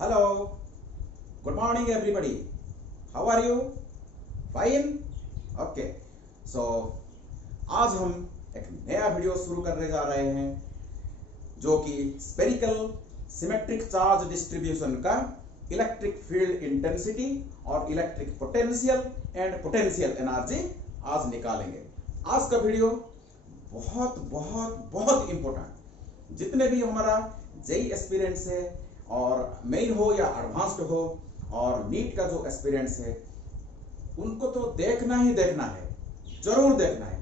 Hello, good morning everybody. How are you? Fine? Okay. So आज हम एक नया वीडियो शुरू करने जा रहे हैं जो कि स्पेरिकल सिमेट्रिक चार्ज डिस्ट्रीब्यूशन का इलेक्ट्रिक फील्ड इंटेंसिटी और electric potential and potential energy आज निकालेंगे। आज का वीडियो बहुत बहुत बहुत इंपॉर्टेंट, जितने भी हमारा जेई एस्पिरेंट्स है और मेन हो या एडवांस्ड हो और नीट का जो एस्पिरेंट्स है उनको तो देखना ही देखना है, जरूर देखना है।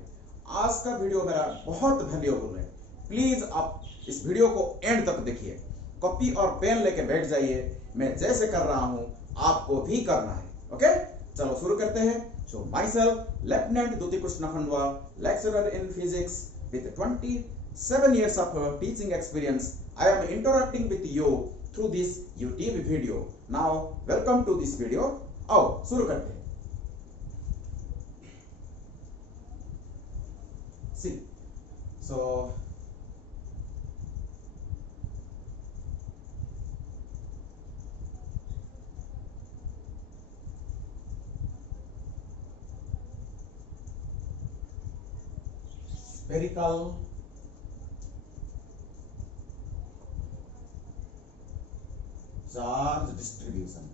आज का वीडियो मेरा बहुत वैल्यूएबल है। प्लीज आप इस वीडियो को एंड तक देखिए, कॉपी और पेन लेके बैठ जाइए। मैं जैसे कर रहा हूं आपको भी करना है। ओके, चलो शुरू करते हैं। So myself lieutenant Dyuti Krishna Khandwa, lecturer in physics with 27 years of teaching experience. I am interacting with you through this YouTube video. Now welcome to this video. आओ शुरू करते हैं। See, so spherical charge distribution.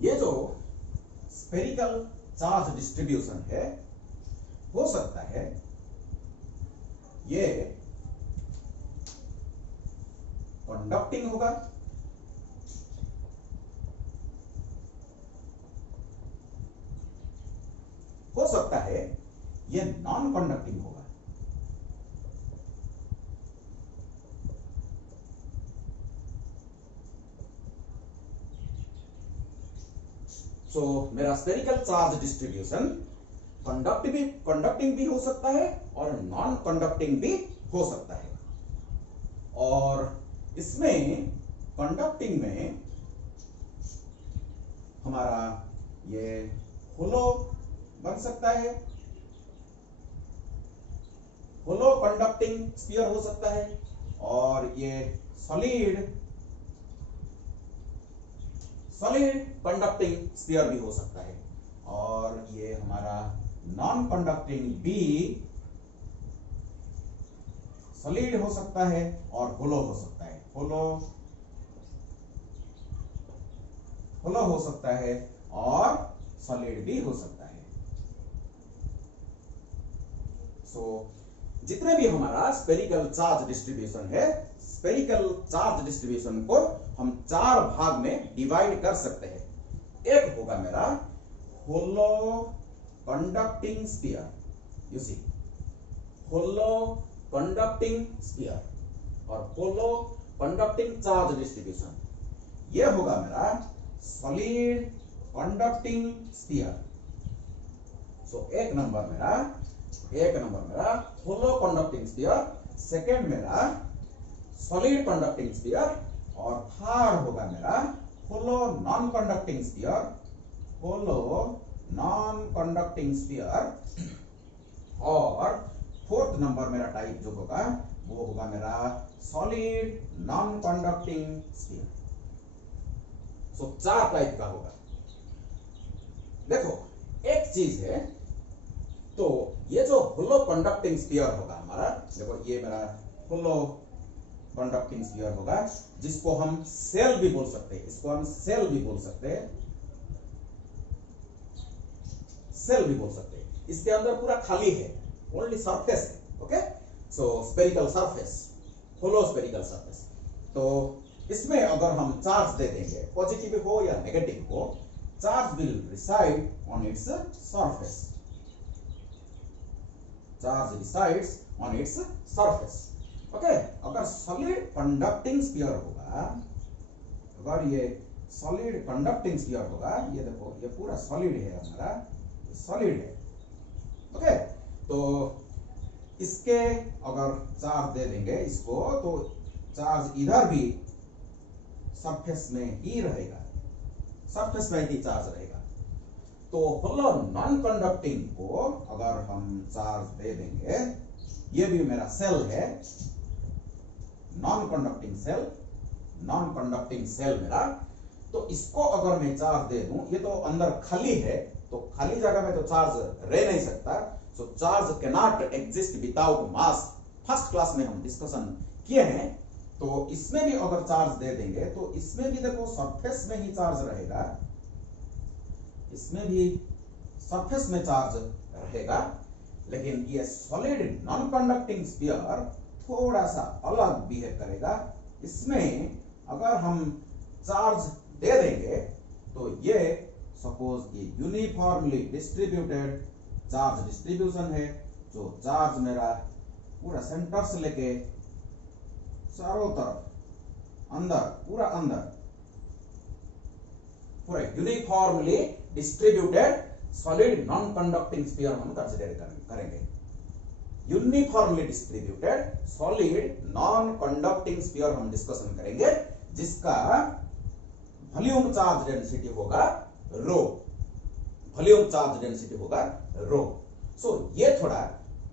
ये जो spherical charge distribution है, हो सकता है ये कंडक्टिंग होगा, हो सकता है ये नॉन कंडक्टिंग होगा। सो मेरा स्फेरिकल चार्ज डिस्ट्रीब्यूशन कंडक्टिंग भी हो सकता है और नॉन कंडक्टिंग भी हो सकता है। और इसमें कंडक्टिंग में हमारा ये होलो बन सकता है, होलो कंडक्टिंग स्फीयर हो सकता है, और ये सॉलिड कंडक्टिंग स्फीयर भी हो सकता है। और ये हमारा नॉन कंडक्टिंग भी सॉलिड हो सकता है और होलो हो सकता है। होलो हो सकता है और सॉलिड भी हो सकता है। सो जितने भी हमारा स्फेरिकल चार्ज डिस्ट्रीब्यूशन है, स्फेरिकल चार्ज डिस्ट्रीब्यूशन को हम चार भाग में डिवाइड कर सकते हैं। एक होगा मेरा hollow conducting sphere, you see, hollow conducting sphere और होलो कंडक्टिंग चार्ज डिस्ट्रीब्यूशन। यह होगा मेरा सॉलिड कंडक्टिंग स्फीयर। सो एक नंबर मेरा होलो कंडक्टिंग स्फीयर, सेकेंड मेरा सॉलिड कंडक्टिंग स्फीयर, और थर्ड होगा मेरा होलो non conducting sphere, hollow non conducting sphere, और फोर्थ नंबर मेरा टाइप जो होगा वो होगा मेरा सॉलिड नॉन कंडक्टिंग स्फीयर। सो चार टाइप का होगा। देखो एक चीज है, तो ये जो होलो कंडक्टिंग स्फीयर होगा हमारा, देखो ये मेरा होलो कंडक्टिंग स्फीयर होगा, जिसको हम सेल भी बोल सकते हैं, इसको हम सेल भी बोल सकते हैं, सेल भी बोल सकते हैं। इसके अंदर पूरा खाली है, ओनली सरफेस है। Okay, so spherical surface, hollow spherical surface. तो इसमें अगर हम चार्ज दे देंगे, पॉजिटिव हो या नेगेटिव हो, charge will reside on its surface, charge resides on its surface. Okay, अगर सॉलिड कंडक्टिंग स्फीयर होगा, अगर ये सॉलिड कंडक्टिंग स्फीयर होगा, ये देखो ये पूरा सॉलिड है हमारा, सॉलिड है। ओके, तो इसके अगर चार्ज दे देंगे इसको, तो चार्ज इधर भी सरफेस में ही रहेगा, सरफेस में ही चार्ज रहेगा। तो होलो नॉन कंडक्टिंग को अगर हम चार्ज दे देंगे, ये भी मेरा सेल है, नॉन कंडक्टिंग सेल मेरा, तो इसको अगर मैं चार्ज दे दूं, ये तो अंदर खाली है, तो खाली जगह में तो चार्ज रह नहीं सकता, so charge can not exist without mass. First class में हम डिस्कशन किए हैं। तो इसमें भी अगर चार्ज दे देंगे तो इसमें भी देखो सरफेस में ही चार्ज रहेगा, इसमें भी सरफेस में चार्ज रहेगा, लेकिन ये सॉलिड नॉन कंडक्टिंग स्फीयर थोड़ा सा अलग बिहेव करेगा। इसमें अगर हम चार्ज दे देंगे तो ये सपोज ये यूनिफॉर्मली डिस्ट्रीब्यूटेड चार्ज डिस्ट्रीब्यूशन है, जो चार्ज मेरा पूरा सेंटर से लेके चारों तरफ अंदर पूरा uniformly distributed solid non conducting sphere हम कंसीडर करेंगे। Uniformly distributed solid non conducting sphere हम डिस्कशन करेंगे, जिसका वॉल्यूम चार्ज डेंसिटी होगा रो, सो ये थोड़ा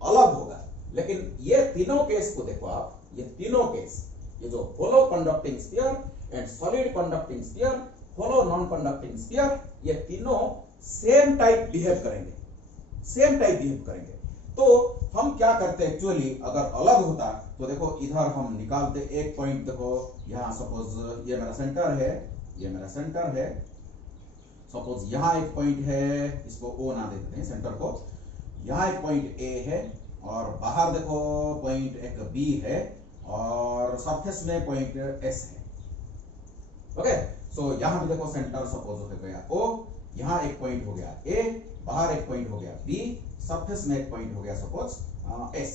अलग होगा। लेकिन ये तीनों केस को देखो आप, ये तीनों केस, ये जो hollow conducting sphere and solid conducting sphere, hollow non conducting sphere, ये तीनों सेम टाइप बिहेव करेंगे। तो हम क्या करते हैं एक्चुअली, अगर अलग होता तो देखो इधर हम निकालते एक पॉइंट, देखो यहां सपोज ये मेरा सेंटर है, सपोज यहां एक पॉइंट है, इसको ओ ना देते हैं सेंटर को, यहां एक पॉइंट ए है और बाहर देखो पॉइंट एक बी है और सरफेस में पॉइंट एस है। ओके, सो यहां भी देखो सेंटर सपोज हो गया ओ, यहां एक पॉइंट हो गया ए, बाहर एक पॉइंट हो गया बी, सरफेस में एक पॉइंट हो गया सपोज एस।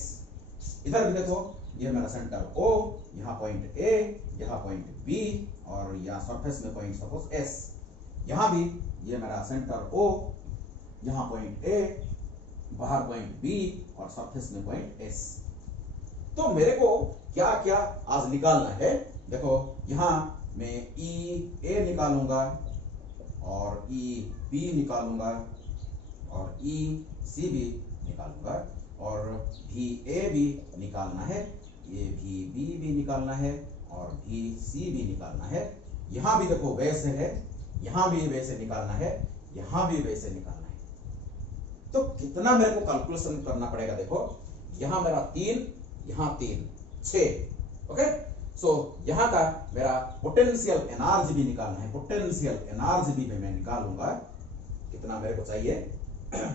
इधर भी देखो ये मेरा सेंटर ओ, यहां पॉइंट ए, यहां पॉइंट बी और यहां सरफेस में पॉइंट सपोज एस। यहां भी ये मेरा सेंटर ओ, यहां पॉइंट ए, बाहर पॉइंट बी और सरफेस में पॉइंट एस। तो मेरे को क्या क्या आज निकालना है, देखो यहां मैं ई ए निकालूंगा और ई बी निकालूंगा और ई सी भी निकालूंगा और भी ए भी निकालना है, ये भी बी भी निकालना है और भी सी भी निकालना है। यहां भी देखो वैसे है, यहां भी वैसे निकालना है, यहां भी वैसे निकालना है। तो कितना मेरे को कैलकुलेशन करना पड़ेगा, देखो यहां मेरा 3, यहां 3, 6। ओके, सो यहां का मेरा पोटेंशियल एनर्जी भी निकालना है, पोटेंशियल एनर्जी भी मैं निकालूंगा, कितना मेरे को चाहिए।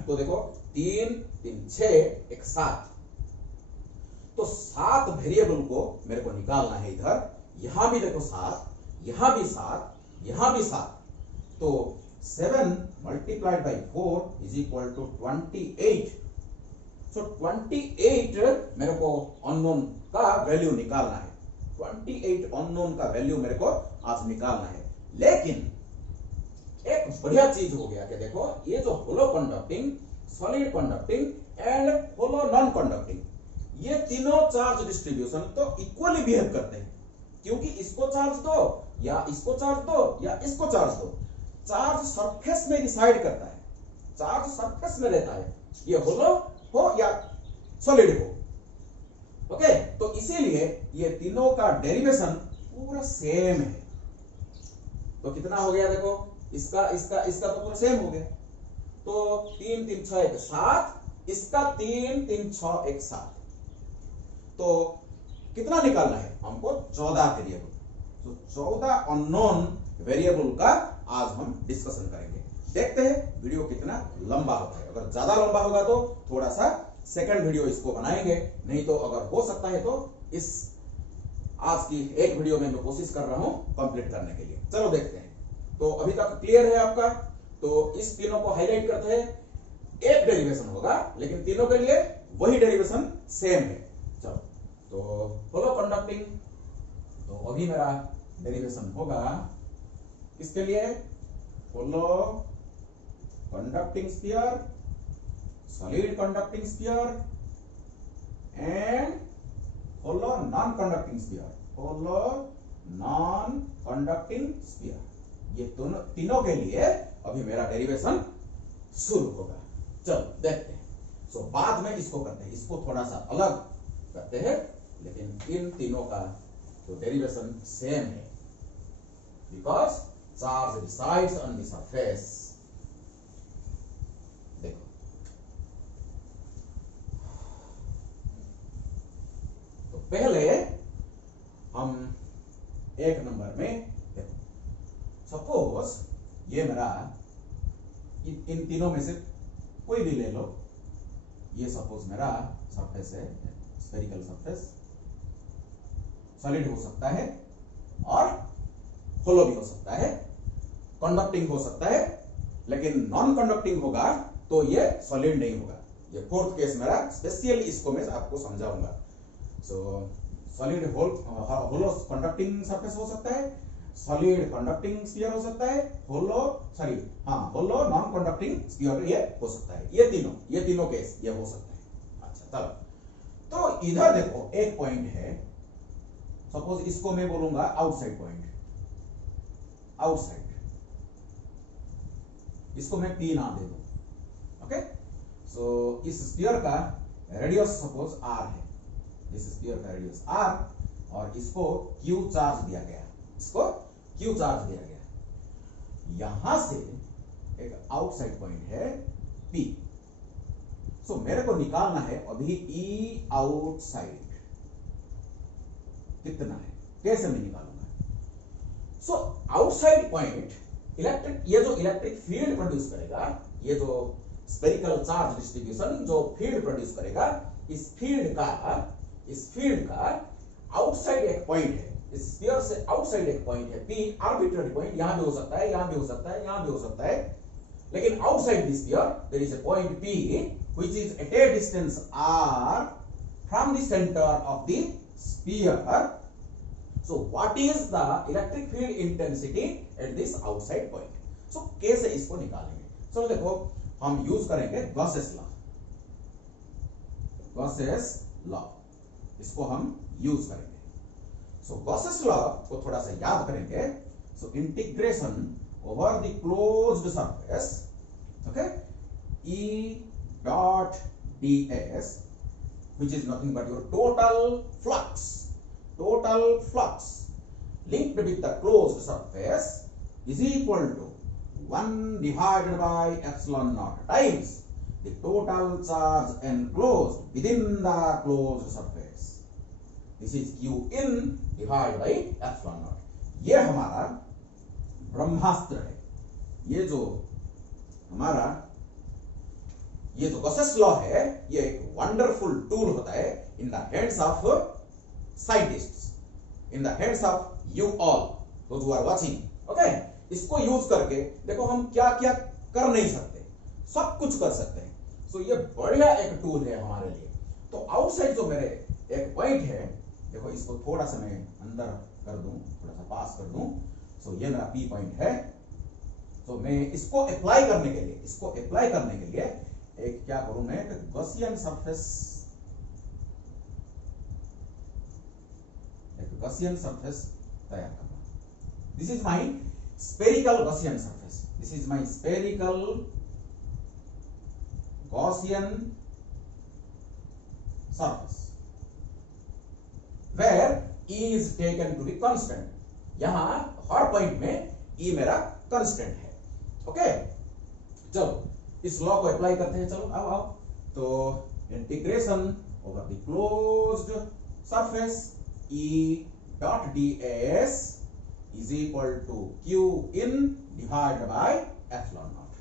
तो देखो 3, 3, 6, 1, 7, तो 7 वेरिएबल को मेरे को निकालना है इधर। यहां भी देखो 7, यहां भी 7, यहां भी 7, तो 7 multiplied by 4 is equal to 28। so 28 मेरे को अननोन का वैल्यू निकालना है, 28 अननोन का वैल्यू मेरे को आज निकालना है। लेकिन एक बढ़िया चीज हो गया कि देखो ये जो hollow conducting, solid conducting and hollow non conducting, ये तीनों चार्ज डिस्ट्रीब्यूशन तो इक्वली बिहेव करते हैं, क्योंकि इसको चार्ज दो या इसको चार्ज दो या इसको चार्ज दो, चार्ज सरफेस में डिसाइड करता है, चार्ज सरफेस में रहता है, ये होलो हो या सॉलिड हो। ओके, तो इसीलिए ये तीनों का डेरिवेशन पूरा सेम है। तो कितना हो गया देखो, इसका तो पूरा सेम हो गया। तो 3, 3, 6, 1, 7, इसका 3, 3, 6, 1, 7, तो कितना निकालना है हमको, 14 वेरिएबल। तो 14 अननोन वेरिएबल का आज हम डिस्कशन करेंगे। देखते हैं वीडियो कितना लंबा होता है, अगर ज्यादा लंबा होगा तो थोड़ा सा सेकंड वीडियो इसको बनाएंगे, नहीं तो अगर हो सकता है तो इस आज की एक वीडियो में मैं कोशिश कर रहा हूं कंप्लीट करने के लिए। चलो देखते हैं। तो अभी तक क्लियर है आपका, तो इस तीनों को हाईलाइट करते हैं। एक डेरिवेशन होगा लेकिन तीनों के लिए वही डेरिवेशन सेम है। चलो, तो होलो कंडक्टिंग, तो अभी मेरा डेरिवेशन होगा किसके लिए, hollow conducting sphere, solid conducting sphere and hollow non conducting sphere, hollow non conducting sphere. ये तीनों के लिए अभी मेरा डेरिवेशन शुरू होगा। चलो देखते हैं। सो बाद में इसको करते हैं, इसको थोड़ा सा अलग करते हैं, लेकिन इन तीनों का तो डेरिवेशन सेम है, because charge resides on the surface. देखो तो पहले हम एक नंबर में देखो, सपोज ये मेरा इन तीनों में से कोई भी ले लो, ये सपोज मेरा सरफेस है, स्फेरिकल सरफेस, सॉलिड हो सकता है और होलो भी हो सकता है, कंडक्टिंग हो सकता है, लेकिन नॉन कंडक्टिंग होगा तो ये सॉलिड नहीं होगा। ये फोर्थ केस मेरा स्पेशल, इसको मैं आपको समझाऊंगा। सो सॉलिड होलो कंडक्टिंग सरफेस हो सकता है, सॉलिड कंडक्टिंग स्फीयर हो सकता है, होलो नॉन कंडक्टिंग स्फीयर ये हो सकता है। ये तीनों केस ये हो सकता है। अच्छा चलो, तो इधर देखो एक पॉइंट है, सपोज इसको मैं बोलूंगा आउटसाइड पॉइंट, आउटसाइड, इसको मैं P नाम दे दूं। ओके, सो इस स्फीयर का रेडियस सपोज R है, इस स्फीयर का रेडियस R, और इसको Q चार्ज दिया गया, इसको Q चार्ज दिया गया। यहां से एक आउटसाइड पॉइंट है P। सो मेरे को निकालना है अभी E आउटसाइड कितना है, कैसे मैं निकालूंगा। सो आउटसाइड पॉइंट इलेक्ट्रिक, ये जो इलेक्ट्रिक फील्ड प्रोड्यूस करेगा, ये जो स्फेरिकल चार्ज डिस्ट्रीब्यूशन जो फील्ड प्रोड्यूस करेगा, इस फील्ड का आउटसाइड एक पॉइंट है, इस स्फीयर से आउटसाइड एक पॉइंट है P, आर्बिट्ररी पॉइंट, यहां भी हो सकता है, यहां भी हो सकता है, यहां भी हो सकता है, लेकिन outside this sphere there is a point P which is at a distance R from the center of the sphere. So what is the electric field intensity at this outside point? So कैसे इसको निकालेंगे? So देखो हम use करेंगे Gauss's law, Gauss's law, इसको हम use करेंगे। सो Gauss's law को थोड़ा सा याद करेंगे। So integration over the closed surface, okay, E dot ds, which is nothing but your total flux linked with the closed surface is equal to 1 divided by epsilon naught times the total charge enclosed within the closed surface. This is q in divided by epsilon naught. ये हमारा ब्रह्मास्त्र है, ये जो हमारा ये जो Gauss's law है, ये एक वंडरफुल टूल होता है in the hands of scientists, in the hands of you all those who are watching. Okay, इसको यूज करके देखो हम क्या क्या कर नहीं सकते, सब कुछ कर सकते हैं। सो ये बढ़िया एक टूल है हमारे लिए। तो आउटसाइड जो मेरे एक पॉइंट है, देखो इसको थोड़ा सा मैं अंदर कर दूं, थोड़ा सा पास कर दूं। सो ये मेरा P पॉइंट है। तो मैं इसको अप्लाई करने के लिए एक क्या करूं, मैं एक गॉसियन सरफेस तैयार करूंगा। This is my spherical Gaussian surface, this is my spherical Gaussian surface where E is taken to be constant. यहां हर पॉइंट में E मेरा कांस्टेंट है। ओके, चलो इस लॉ को अप्लाई करते हैं। चलो आओ। तो integration over the closed surface E dot ds is equal to Q in divided by epsilon naught.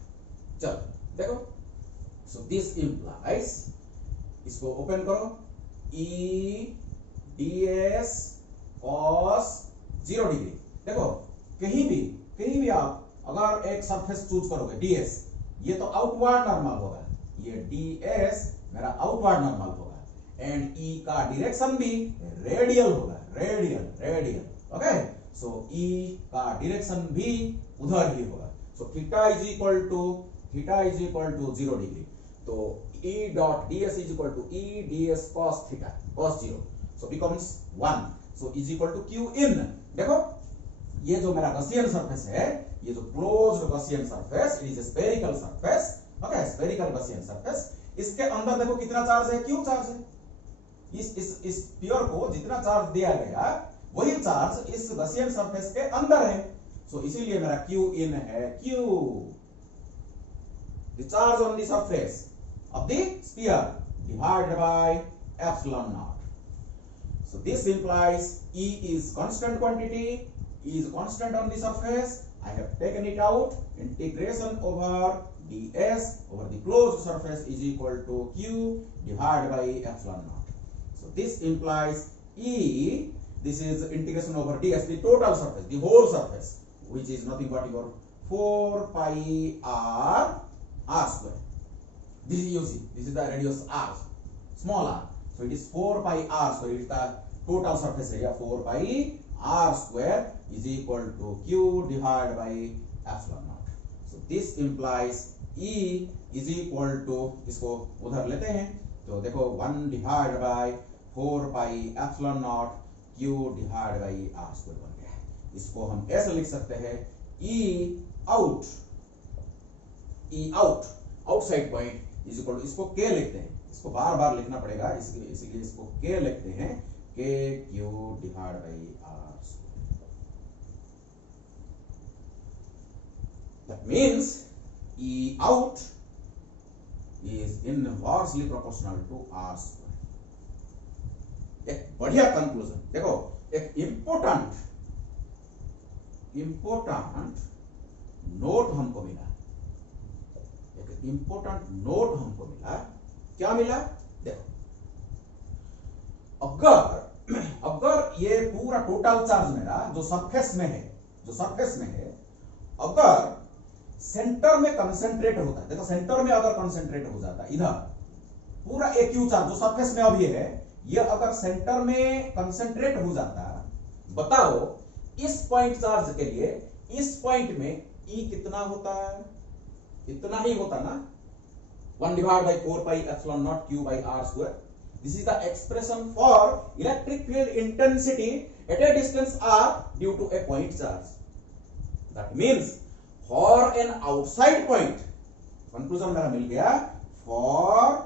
चलो देखो, सो दिस इंप्लाइज, इसको ओपन करो, E ds cos 0 डिग्री। देखो कहीं भी आप अगर एक सरफेस चूज करोगे ds, ये तो आउटवर्ड नॉर्मल होगा, ये ds मेरा आउटवर्ड नॉर्मल होगा, एंड E का डायरेक्शन भी रेडियल होगा, रेडियल। ओके, सो E का डायरेक्शन भी उधर ही होगा। So theta is equal to 0 degree. तो E dot ds is equal to E ds cos theta, cos 0, so becomes 1, so is equal to Q in। देखो ये जो मेरा गॉसियन सरफेस है, ये जो closed Gaussian surface, it is a spherical surface. Okay, Gaussian surface. इसके अंदर देखो कितना चार्ज है, क्यू चार्ज है। इस स्फीयर को जितना चार्ज दिया गया वही चार्ज इस गॉसियन सरफेस के अंदर है। सो इसीलिए मेरा क्यू इन है, Q the charge on the surface of the sphere divided by epsilon naught. So this implies E is constant quantity, E is constant on the surface. I have taken it out. Integration over ds over the closed surface is equal to Q divided by epsilon naught. So this implies E, this is integration over ds, the total surface, the whole surface, which is nothing but your 4 pi r square. This is UC, this is the radius r, small r. So it is 4 pi r square, it is the total surface area 4 pi r square is equal to Q divided by epsilon naught. So this implies E is equal to, इसको उधर लेते हैं तो देखो 1 divided by 4 pi epsilon naught Q divided by r square बन गया है। इसको हम ऐसे लिख सकते हैं E out outside point is equal to, इसको के लिखते हैं, इसको बार बार लिखना पड़ेगा इसीलिए इसको के लिखते हैं, K Q divide by r square. That means E out is inversely proportional to r square. एक बढ़िया कंक्लूजन देखो, एक इंपोर्टेंट नोट हमको मिला, इंपोर्टेंट नोट हमको मिला। क्या मिला देखो, अगर ये पूरा टोटल चार्ज मेरा जो सरफेस में है, अगर सेंटर में कंसंट्रेट होता है, देखो सेंटर में अगर कंसंट्रेट हो जाता है, इधर पूरा एक क्यू चार्ज जो सरफेस में अभी है, ये अगर सेंटर में कंसंट्रेट हो जाता, बताओ इस पॉइंट चार्ज के लिए इस पॉइंट में ई कितना होता है? इतना ही होता ना, 1 divided by 4 pi epsilon naught Q by r square. This is the expression for electric field intensity at a distance r due to a point charge. That means for an outside point, conclusion मेरा मिल गया, for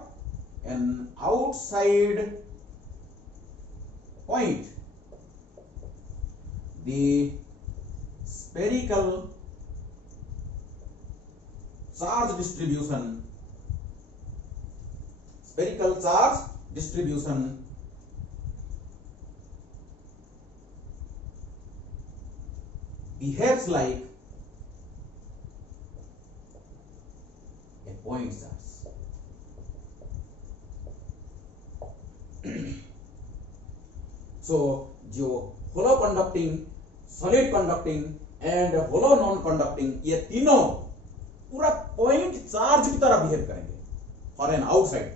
an outside point the spherical charge distribution behaves like a point charge. So जो hollow conducting, solid conducting and hollow non conducting, ये तीनों पूरा point charge की तरह behave करेंगे। For an outside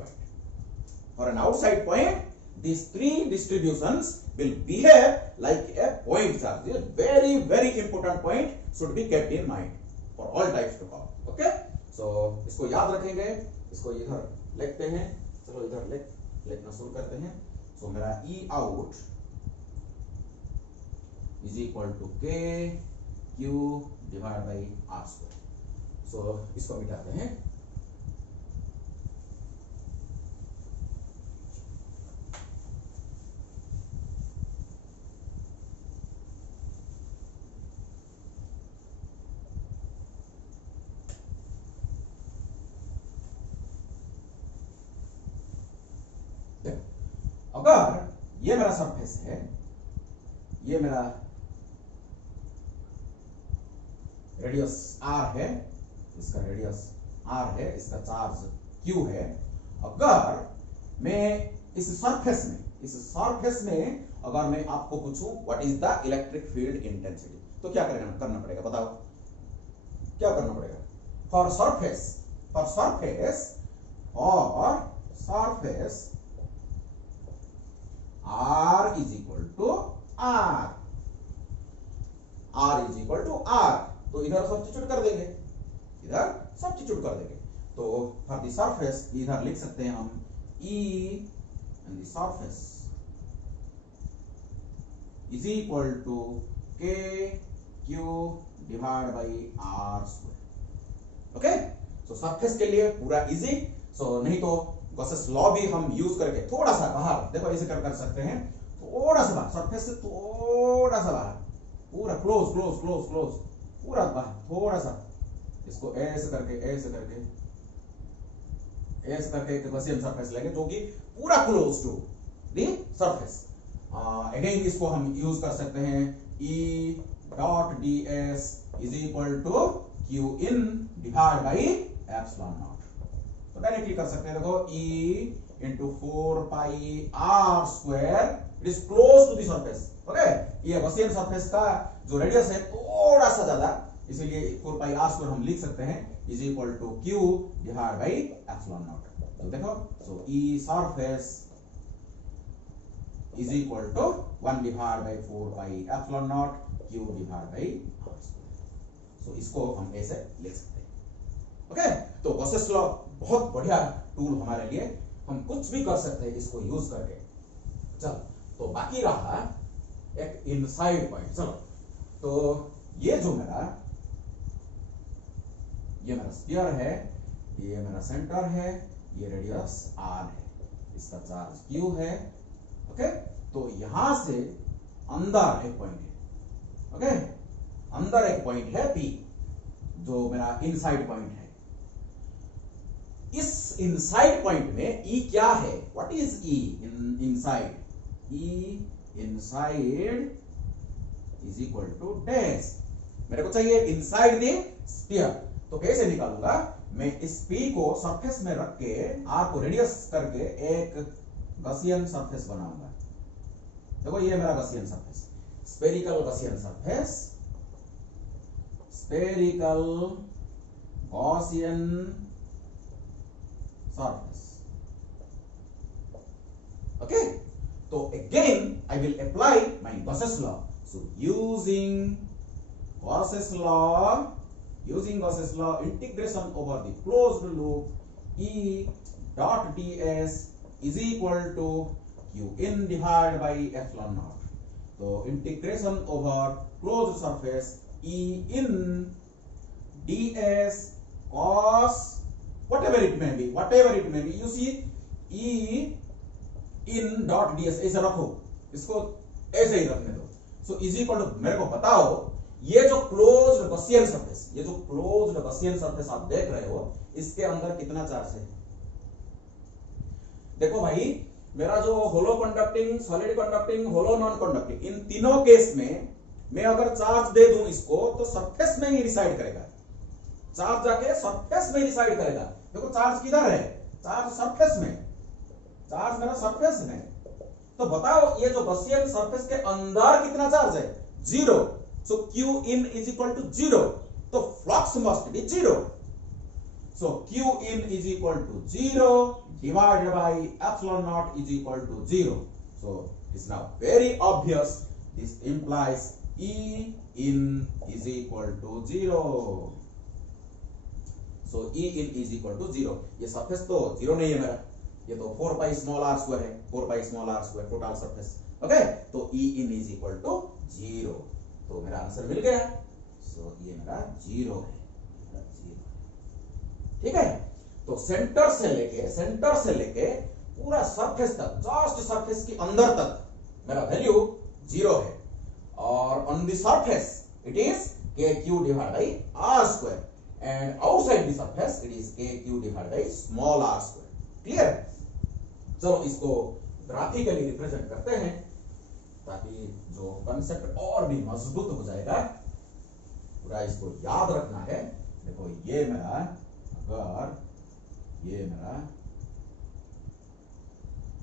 point these three distributions will behave like a point charge. This is very important point, should be kept in mind for all types to come. Okay, so इसको याद रखेंगे, इसको इधर लिखते हैं, चलो इधर लिखना शुरू करते हैं। सो मेरा E out is equal to K Q divided by R square. सो इसको मिटाते हैं। अगर ये मेरा सरफेस है, ये मेरा रेडियस r है, इसका रेडियस r है, इसका चार्ज q है। अगर मैं इस सरफेस में अगर मैं आपको पूछूं what is the electric field intensity, तो क्या करना पड़ेगा, बताओ क्या करना पड़ेगा? For surface R is equal to R, तो इधर सब्स्टिट्यूट कर देंगे, तो फॉर द सरफेस इधर लिख सकते हैं हम E and the surface is equal to K Q divided by R square. Okay, so surface के लिए पूरा इजी, सो नहीं तो गॉसेस लॉ भी हम यूज करके थोड़ा सा बाहर, देखो ऐसे कर सकते हैं, थोड़ा सा बाहर, सरफेस से थोड़ा सा बाहर, पूरा क्लोज क्लोज क्लोज क्लोज, पूरा बाहर थोड़ा सा, इसको ऐसे करके ऐसे करके ऐसे करके एक गॉसियन सरफेस लेंगे जो कि पूरा close to the surface. Again इसको हम यूज कर सकते हैं, E dot ds is equal to Q in divide by epsilon naught. तो डायरेक्टली कर सकते हैं, देखो E into 4 pi r square, it is close to the surface. Okay, ये गॉसियन सरफेस का जो रेडियस है थोड़ा सा ज्यादा, इसीलिए 4 पाई आर स्क्वायर हम लिख सकते हैं is equal to Q divide by epsilon naught. तो देखो, so E surface is equal to 1 divided by 4 pi epsilon naught q divided by r square। so इसको हम ऐसे लिख सकते हैं। ओके, तो गॉसेस लॉ बहुत बढ़िया टूल हमारे लिए, हम कुछ भी कर सकते हैं इसको यूज करके। चलो, तो बाकी रहा एक इनसाइड पॉइंट। चलो, तो ये जो मेरा स्फीयर है, ये मेरा सेंटर है, ये रेडियस r है, इसका चार्ज q है। ओके, तो यहां से अंदर एक पॉइंट है, ओके, अंदर एक पॉइंट है P, जो मेरा इनसाइड पॉइंट है। इस इनसाइड पॉइंट में E क्या है? What is E inside? E inside is equal to dash. मेरे को चाहिए इनसाइड द स्फीयर, तो कैसे निकालूंगा? मैं इस P को सरफेस में रख के R को रेडियस करके एक गॉसियन सरफेस बनाऊंगा। देखो, ये मेरा Gaussian surface, spherical Gaussian surface, spherical Gaussian surface. Okay, तो again I will apply my Gauss's law. So using Gauss's law, integration over the closed loop E dot ds is equal to q in divided by epsilon naught। तो integration over closed surface E in ds cos whatever it may be, you see E in dot ds ऐसे रखो, इसको ऐसे ही रखने दो। सो is equal to, मेरे को बताओ, ये जो क्लोज्ड गॉसियन सरफेस आप देख रहे हो, इसके अंदर कितना चार्ज है? देखो भाई, मेरा जो होलो कंडक्टिंग, सॉलिड कंडक्टिंग, होलो नॉन कंडक्टिंग, इन तीनों केस में मैं अगर चार्ज दे दूं इसको, तो सरफेस में ही रिसाइड करेगा, चार्ज जाके सरफेस में रिसाइड करेगा। देखो, चार्ज किधर है? चार्ज सरफेस में, चार्ज मेरा सरफेस में। तो बताओ, ये जो गॉसियन सरफेस के अंदर कितना चार्ज है? 0। सो Q in is equal to 0, तो flux must be 0। So Q in is equal to 0 divided by epsilon naught is equal to 0. So it's now very obvious, this implies E in is equal to 0. So E in is equal to 0. ये surface तो 0 नहीं है मेरा, ये तो 4 pi small r square है, 4 pi small r square total surface. Okay, तो E in is equal to 0। तो मेरा आंसर मिल गया। सो ये मेरा 0 है, ठीक है। तो सेंटर से लेके पूरा सरफेस तक, जस्ट सरफेस के अंदर तक मेरा वैल्यू 0 है, और on the surface it is kq divide by r square, and outside the surface it is kq divide by small r square. Clear? चलो, इसको ग्राफिकली रिप्रेजेंट करते हैं ताकि जो कंसेप्ट और भी मजबूत हो जाएगा। पूरा इसको याद रखना है। देखो, ये मेरा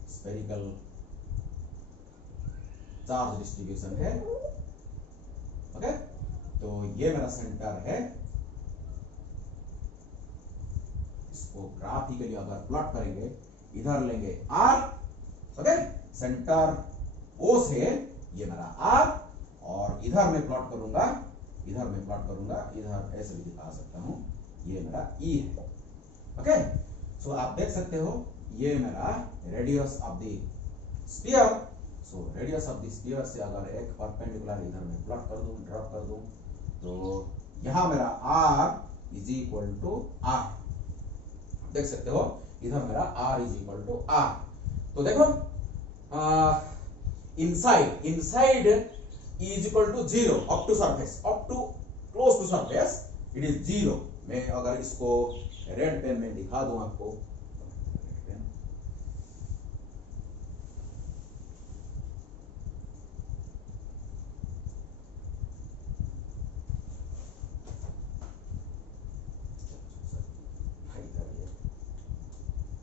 स्फेरिकल चार्ज डिस्ट्रीब्यूशन है। ओके, तो ये मेरा सेंटर है। इसको ग्राफिकली अगर प्लॉट करेंगे, इधर लेंगे R, ओके, सेंटर O से ये मेरा R, और इधर मैं प्लॉट करूंगा, इधर ऐसे भी दिखा सकता हूं, ये मेरा E है। ओके, सो आप देख सकते हो, ये मेरा radius of the sphere. So radius of the sphere से अगर एक परपेंडिकुलर इधर में प्लॉट कर दूं, ड्रॉप कर दूं, तो यहां मेरा R is equal to R। देख सकते हो, इधर मेरा r is equal to r। तो देखो inside is equal to 0 up to surface, up to close to surface it is 0। मैं अगर इसको रेड पेन में दिखा दूं आपको,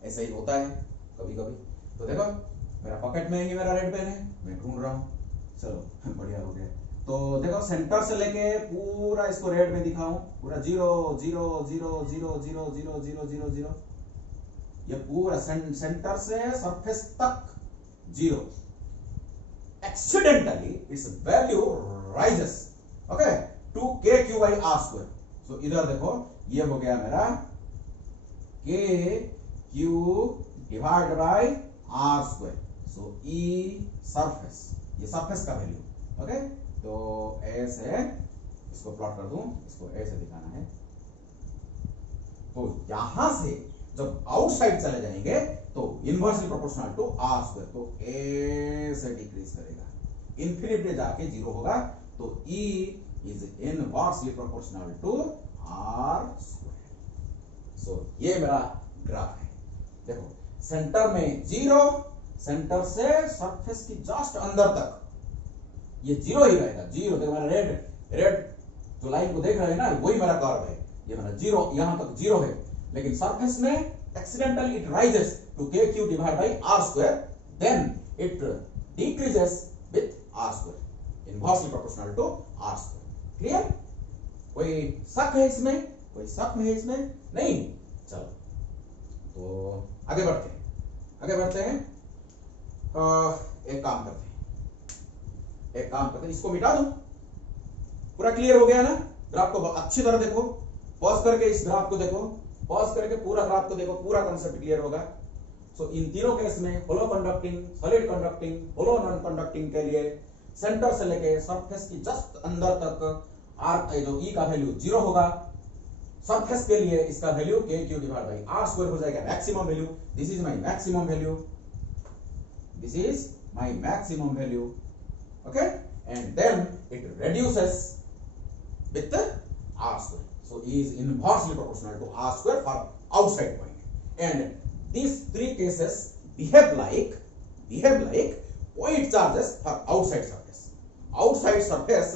ऐसा ही होता है कभी कभी। तो देखो मेरा पॉकेट में ही मेरा रेड पेन है, मैं ढूंढ रहा हूं, चलो बढ़िया हो गया। तो देखो सेंटर से लेके पूरा इसको रेड में दिखाऊं, पूरा 0 0 0 0 0 0 0 0 0, ये पूरा सेंटर से सरफेस तक 0। Accidentally its value rises okay to KQ by r²। So इधर देखो ये हो गया मेरा KQ divide by r²। So E surface, ये सरफेस का वैल्यू ओके। तो ऐसे इसको प्लॉट कर दूं, इसको ऐसे दिखाना है। तो यहां से जब आउटसाइड चले जाएंगे तो इनवर्सली प्रोपोर्शनल टू r², तो ऐसे डिक्रीज करेगा, इंफिनिटी जाके 0 होगा। तो E is inversely proportional to r²। So ये मेरा ग्राफ है। देखो सेंटर में 0, सेंटर से सरफेस की जस्ट अंदर तक ये 0 ही रहेगा, 0। देखो मेरा रेड जो लाइन को देख रहे हैं ना, वही मेरा कर्व है, ये मेरा 0 यहां तक 0 है। लेकिन सरफेस में accidentally it rises to KQ divide by r², then it decreases with r², inversely proportional to r²। Clear? कोई शक है इसमें? कोई शक है इसमें? नहीं? चलो तो आगे बढ़ते हैं, एक काम करते हैं, इसको मिटा दूं। पूरा क्लियर हो गया ना? ग्राफ को अच्छी तरह देखो, पॉज करके इस ग्राफ को देखो, पॉज करके पूरा ग्राफ को देखो, पूरा कांसेप्ट क्लियर होगा। सो इन तीनों केस में होलो कंडक्टिंग, सॉलिड कंडक्टिंग, होलो नॉन कंडक्टिंग के लिए सेंटर से लेके सरफेस की जस्ट अंदर तक जो E का वैल्यू 0 होगा। सरफेस के लिए इसका value KQ divide by r² हो जाएगा, maximum value. This is my maximum value, this is my maximum value okay. And then it reduces with r². So E is inversely proportional to r² for outside point. And these three cases behave like point charges for outside surface. Outside surface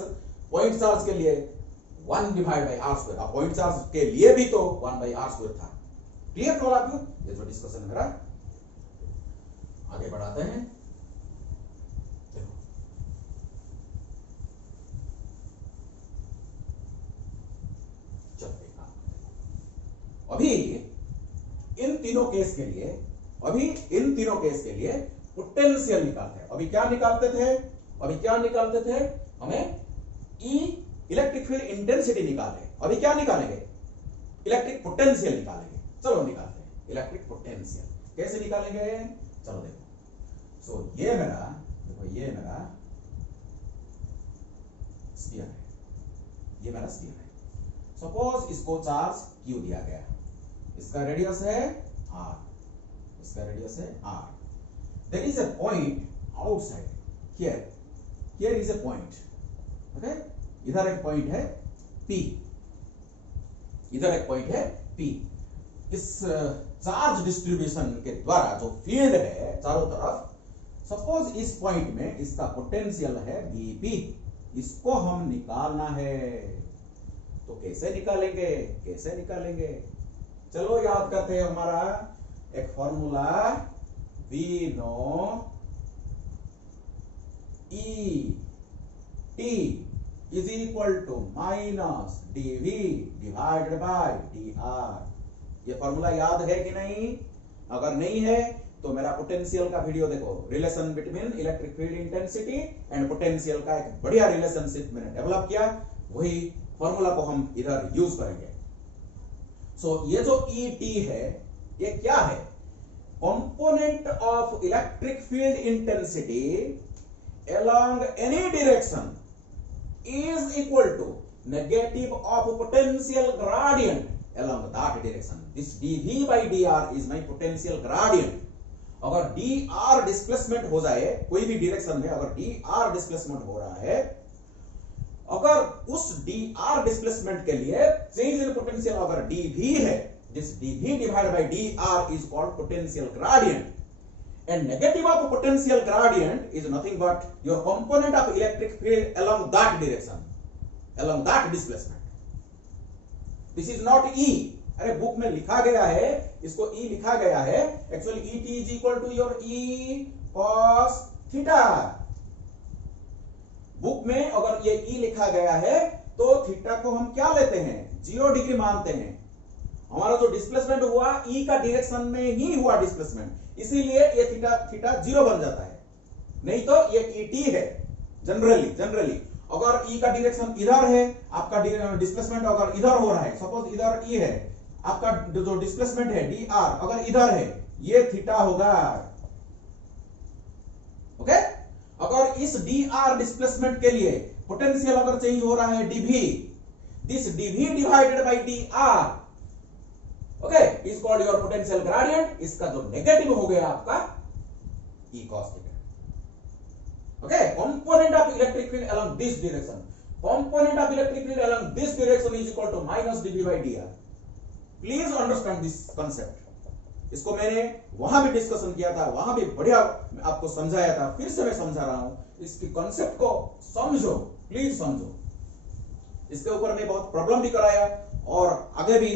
point charge के लिए 1 divide by r², अब point charge के लिए भी तो 1 bye r² था। Clear हो आप लोग? ये जो डिस्कशन मेरा आगे बढ़ाते हैं। अभी इन तीनों केस के लिए पोटेंशियल निकालते हैं। अभी क्या निकालते थे? हमें E इलेक्ट्रिक फील्ड इंटेंसिटी निकाले। अभी क्या निकालेंगे? इलेक्ट्रिक पोटेंशियल निकालेंगे। चलो निकालते हैं इलेक्ट्रिक पोटेंशियल। कैसे निकालेंगे? चलो देखो। सो ये मेरा स्फीयर है, ये मेरा स्फीयर है। सपोज इसको चार्ज Q दिया गया, इसका रेडियस है R, there is a point outside here is a point okay। इधर एक पॉइंट है P। इस चार्ज डिस्ट्रीब्यूशन के द्वारा जो फील्ड है चारों तरफ, सपोज इस पॉइंट में इसका पोटेंशियल है VP, इसको हम निकालना है। तो कैसे निकालेंगे? चलो याद करते हैं हमारा एक formula, V0 ET is equal to minus dV divided by dr। ये फॉर्मूला याद है कि नहीं? अगर नहीं है तो मेरा पोटेंशियल का वीडियो देखो, relation between electric field intensity and potential का एक बढ़िया रिलेशनशिप मैंने डेवलप किया, वही फॉर्मूला को हम इधर यूज करेंगे। सो ये जो ET है, ये क्या है? Component of electric field intensity along any direction is equal to negative of potential gradient along that direction. This dv by dr is my potential gradient. अगर dr डिस्प्लेसमेंट हो जाए, कोई भी डायरेक्शन में अगर dr डिस्प्लेसमेंट हो रहा है, अगर उस dr डिस्प्लेसमेंट के लिए चेंज इन पोटेंशियल अगर dv है, this dv divided by dr is called potential gradient. And negative of potential gradient is nothing but your component of electric field along that direction, along that displacement. This is not E. अरे book में लिखा गया है, इसको E लिखा गया है, actually Et is equal to your E cos theta. Book में अगर ये E लिखा गया है तो थीटा को हम क्या लेते हैं, 0 डिग्री मानते हैं. हमारा जो डिस्प्लेसमेंट हुआ E का डायरेक्शन में ही हुआ डिस्प्लेसमेंट, इसीलिए ये थीटा 0 बन जाता है. नहीं तो ये Et है. जनरली अगर E का डायरेक्शन इधर है, आपका डिस्प्लेसमेंट अगर इधर हो रहा है, सपोज इधर E है, आपका जो डिस्प्लेसमेंट है dr अगर इधर है, ये थीटा होगा. ओके. अगर इस dr डिस्प्लेसमेंट के लिए पोटेंशियल अगर चेंज हो रहा है dv, this dv divided by dr, okay, is called your potential gradient. इसका जो नेगेटिव हो गया आपका E cos theta. Okay. Component of electric field along this direction, component of electric field along this direction is equal to minus dv by dr. Please understand this concept. इसको मैंने वहां भी discussion किया था, वहां भी बढ़िया आपको समझाया था, फिर से मैं समझा रहा हूं. इसकी कंसेप्ट को समझो, प्लीज समझो. इसके ऊपर मैं बहुत प्रॉब्लम भी कराया और आगे भी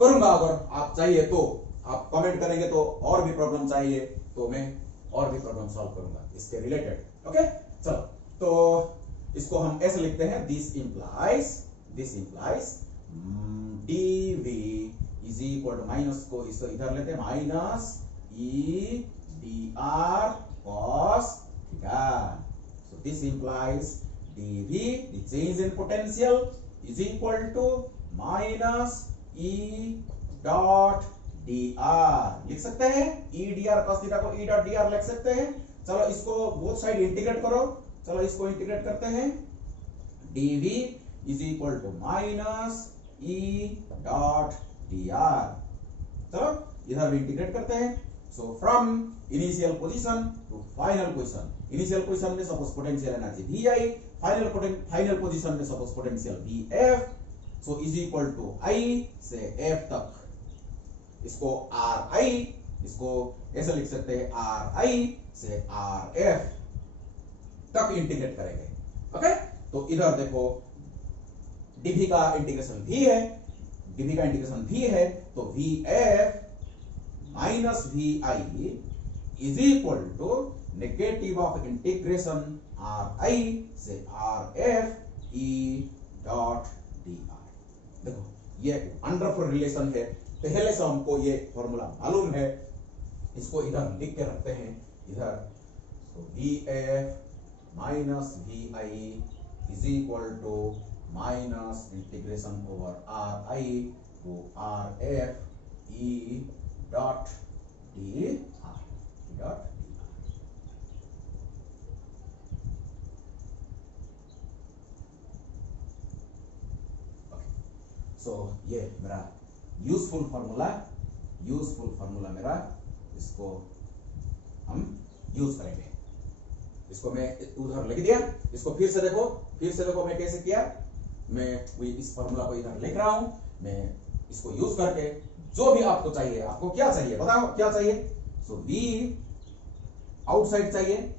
करूंगा. अगर आप चाहिए तो आप कमेंट करेंगे तो और भी प्रॉब्लम चाहिए तो मैं और भी प्रॉब्लम सॉल्व करूंगा इसके रिलेटेड. ओके. चलो, तो इसको हम ऐसे लिखते हैं, this implies dv is equal to minus को इसको इधर लेते हैं, minus e dr cos theta. So this implies dv, the change in potential, is equal to minus e dot dr. लिख सकते हैं e dr cos थीटा को e dot dr लिख सकते हैं. चलो इसको बोथ साइड इंटीग्रेट करो. चलो इसको इंटीग्रेट करते हैं. dv is equal to minus e dot dr. चलो इधर भी इंटीग्रेट करते हैं. So from initial position to final position, initial position में suppose potential energy vi, final position में suppose potential vf. So is equal to I से F तक. इसको RI, इसको ऐसे लिख सकते हैं RI से RF तक इंटीग्रेट करेंगे. ओके. तो इधर देखो dv का इंटीग्रेशन v है, dv का इंटीग्रेशन v है, तो vf minus vi is equal to negative of integration RI से RF e डॉट dr. देखो ये वंडरफुल रिलेशन है. पहले से हमको ये फॉर्मूला मालूम है. इसको इधर लिख के रखते हैं इधर. तो vf minus vi is equal to minus integration over RI to RF e dot dr. So ये मेरा यूजफुल फॉर्मूला मेरा, इसको हम यूज करेंगे. इसको मैं उधर लिख दिया. इसको फिर से देखो मैं कैसे किया. मैं इस फॉर्मूला को इधर लिख रहा हूं. मैं इसको यूज करके जो भी आपको चाहिए, आपको क्या चाहिए बताओ, क्या चाहिए. सो v आउटसाइड चाहिए,